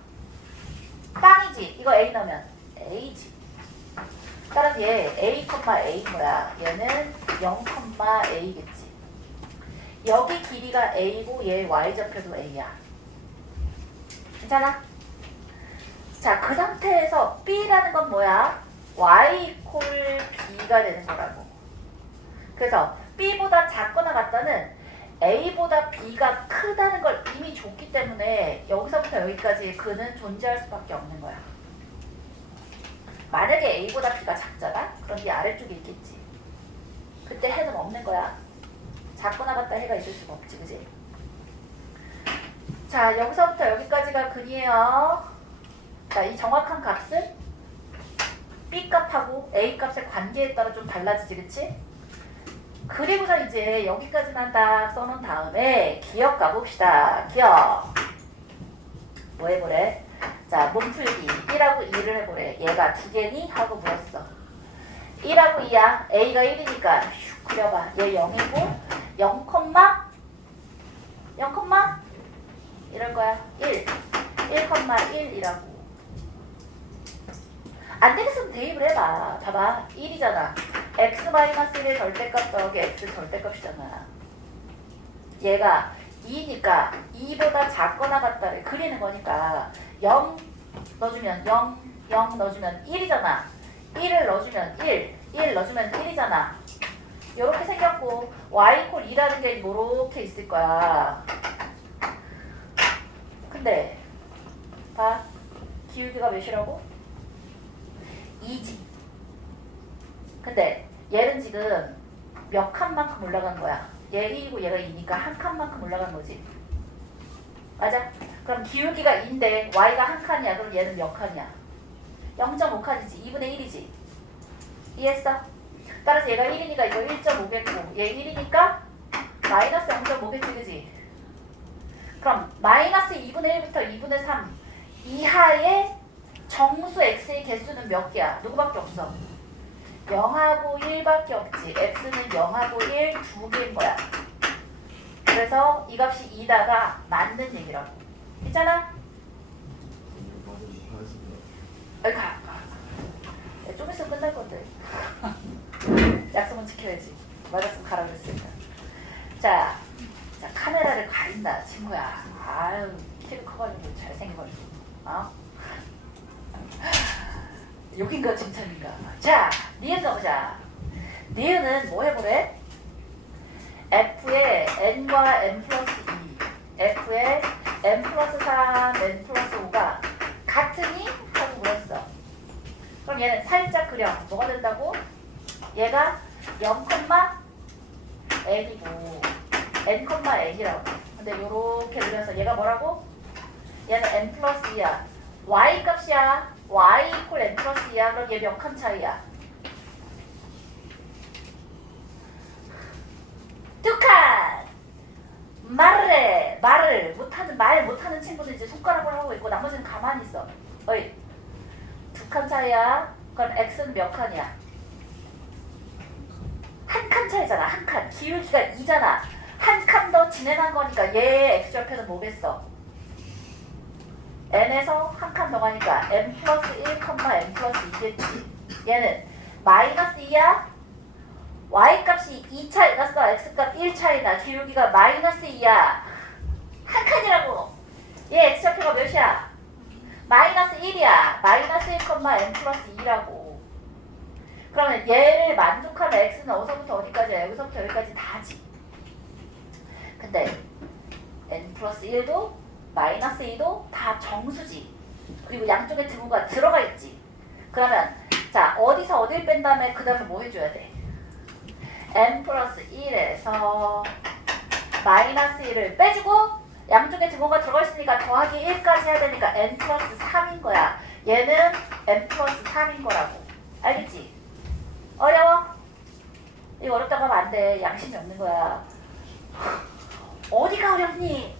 빵이지. 이거 A 넣으면 A지. 따라서 얘 a, a 뭐야? 얘는 0, a겠지. 여기 길이가 a고 얘 y좌표도 a야. 괜찮아? 자, 그 상태에서 b라는 건 뭐야? y 이퀄 b가 되는 거라고. 그래서 b보다 작거나 같다는 a보다 b가 크다는 걸 이미 줬기 때문에 여기서부터 여기까지 그는 존재할 수밖에 없는 거야. 만약에 a보다 b가 작잖아? 그럼 이 아래쪽에 있겠지. 그때 해는 없는 거야. 작거나 같다 해가 있을 수가 없지, 그지? 자, 여기서부터 여기까지가 근이에요. 자, 이 정확한 값은 b 값하고 a 값의 관계에 따라 좀 달라지지, 그치? 그리고서 이제 여기까지만 딱 써놓은 다음에 기억 가봅시다. 기억. 뭐 해보래? 자, 몸풀기 1하고 2를 해보래. 얘가 2개니? 하고 물었어. 1하고 2야. a가 1이니까 슉 그려봐. 얘 0이고 0, 0, 이럴 거야. 1, 1,1이라고. 안 되겠으면 대입을 해봐. 봐봐. 1이잖아. x-1의 절대값 더하기 x 절대값이잖아. 얘가 2니까 2보다 작거나 같다를 그리는 거니까 0 넣어주면 0, 0 넣어주면 1이잖아. 1을 넣어주면 1 넣어주면 1이잖아. 요렇게 생겼고 y 이퀄 2라는 게 요렇게 있을 거야. 근데 봐. 기울기가 몇이라고? 2지. 근데 얘는 지금 몇 칸만큼 올라간 거야? 얘 1이고 얘가 2니까 한 칸만큼 올라간 거지. 맞아? 그럼 기울기가 2인데 y가 한 칸이야. 그럼 얘는 몇 칸이야? 0.5칸이지. 2분의 1이지. 이해했어? 따라서 얘가 1이니까 이거 1.5겠고 얘 1이니까 마이너스 0.5겠지, 그지? 그럼 마이너스 2분의 1부터 2분의 3 이하의 정수 x의 개수는 몇 개야? 누구밖에 없어? 0하고 1밖에 없지. x는 0하고 1 2개인 거야. 그래서 이 값이 2다가 맞는 얘기라고. 있잖아? 어이 가. 좀 있으면 끝날 건데. 약속은 지켜야지. 맞았으면 가라 그랬으니까. 자, 카메라를 가린다 친구야. 아유, 키를 커가지고 잘생겨가지고. 어? 욕인가 칭찬인가. 자, 니은 가보자. 니은은 뭐 해보래? f의 n과 n 플러스 2 f의 n 플러스 3, n 플러스 5가 같으니? 하고 물었어. 그럼 얘는 살짝 그려. 뭐가 된다고? 얘가 0, n이고 n, n이라고. 근데 요렇게 그려서 얘가 뭐라고? 얘는 n 플러스 2야. y 값이야. y 이퀄 n 플러스 2야. 그럼 얘 몇 칸 차이야? 2칸! 말을 해. 말 못하는 친구는 이제 손가락을 하고 있고 나머지는 가만히 있어. 어이, 2칸 차이야. 그럼 x는 몇 칸이야? 한 칸 차이잖아. 한 칸. 기울기가 2잖아. 한 칸 더 진행한 거니까 얘 x좌표는 뭐겠어? n에서 한 칸 더 가니까 n 플러스 1, n 플러스 2겠지. 얘는 마이너스 2야. y 값이 2 차이 났어. x 값 1 차이 나. 기울기가 마이너스 2야. 한 칸이라고. 얘 x좌표가 몇이야? 마이너스 1이야. 마이너스 1, n 플러스 2라고. 그러면 얘를 만족하는 x는 어디서부터 어디까지야? 여기서부터 여기까지 다지. 근데 n 플러스 1도 마이너스 2도 다 정수지. 그리고 양쪽에 등호가 들어가 있지. 그러면 자, 어디서 어딜 뺀 다음에 그 다음에 뭐 해줘야 돼? n 플러스 1에서 마이너스 1을 빼주고 양쪽에 등호가 들어가 있으니까 더하기 1까지 해야 되니까 n 플러스 3인 거야. 얘는 n 플러스 3인 거라고. 알겠지? 어려워? 이거 어렵다고 하면 안 돼. 양심이 없는 거야. 어디가 어렵니?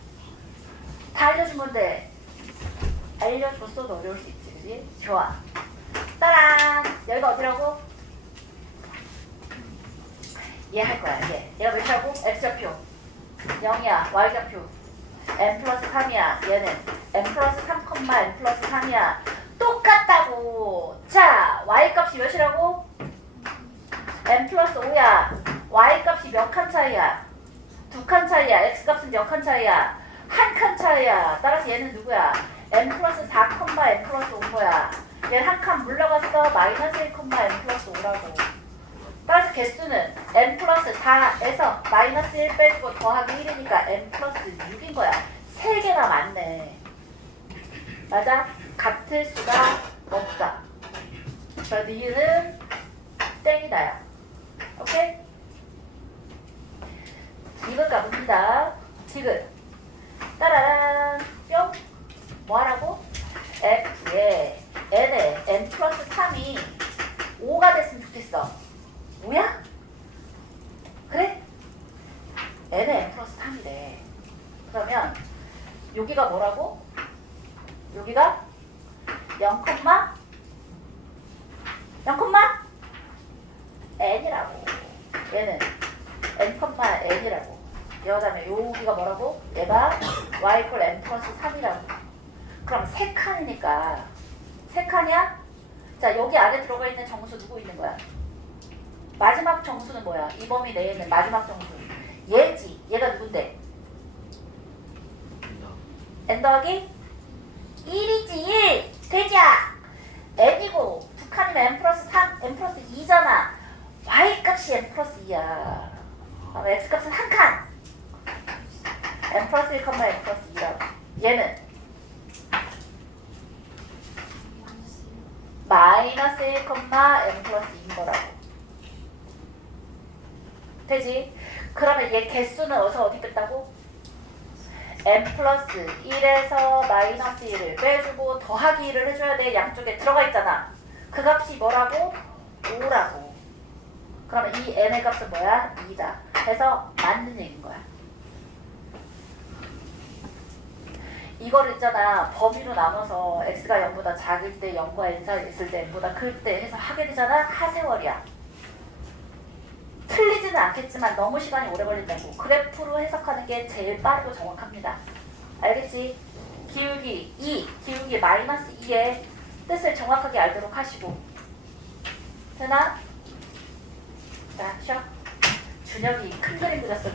다 알려준 건데. 알려줬어도 어려울 수 있지, 그지? 좋아. 따란! 여기가 어디라고? 얘 할 거야, 얘. 얘가 몇이라고? x좌표. 0이야, y좌표. n 플러스 3이야. 얘는 n 플러스 3, n 플러스 3이야. 똑같다고. 자, y 값이 몇이라고? 5야. y 값이 몇 칸 차이야? 2칸 차이야. x 값은 몇 칸 차이야? 1칸 차이야. 따라서 얘는 누구야? n 플러스 4, n 플러스 5거야. 얘는 한 칸 물러갔어. 마이너스 1, n 플러스 5라고. 따라서 개수는 n 플러스 4에서 마이너스 1 빼주고 더하기 1이니까 n 플러스 6인 거야. 3개가 맞네. 맞아? 같을 수가 없다. 그래서 니은 땡이다야. 오케이? 디귿 가봅니다. 디귿. 따라란 뿅. 뭐하라고? f에 n에 n 플러스 3이 5가 됐으면 좋겠어. 뭐야? 그래? n에 n 플러스 3이래. 그러면 여기가 뭐라고? 여기가 0, 0,n이라고. 얘는 n,n이라고. 그다음에 여기가 뭐라고? 얘가 y equal n 플러스 3이라고. 그럼 3칸이니까 3칸이야? 자, 여기 안에 들어가 있는 정수 누구 있는 거야? 마지막 정수는 뭐야? 이 범위 내에 있는 마지막 정수. 얘지. 얘가 누군데? n 더하기 1이지. 1. 되자. n이고 2칸이면 n 플러스 3, n 플러스 2잖아. y 값이 n 플러스 2야. 그럼 x 값은 1칸. n 플러스 1, n 플러스 2라고. 얘는 마이너스 1, n 플러스 2인 거라고. 되지? 그러면 얘 개수는 어디 뺐다고? n 플러스 1에서 마이너스 1을 빼주고 더하기 1을 해줘야 돼. 양쪽에 들어가 있잖아. 그 값이 뭐라고? 5라고. 그러면 이 n의 값은 뭐야? 2다. 그래서 맞는 얘기인 거야. 이거를 있잖아. 범위로 나눠서 x가 0보다 작을 때 0과 n 사이에 있을 때 n보다 클 때 해서 하게 되잖아. 하세월이야. 틀리지는 않겠지만 너무 시간이 오래 걸린다고. 그래프로 해석하는 게 제일 빠르고 정확합니다. 알겠지? 기울기 2, 기울기 마이너스 2의 뜻을 정확하게 알도록 하시고. 되나? 자, 쉬어. 준혁이 큰 그림 그렸어. 그지?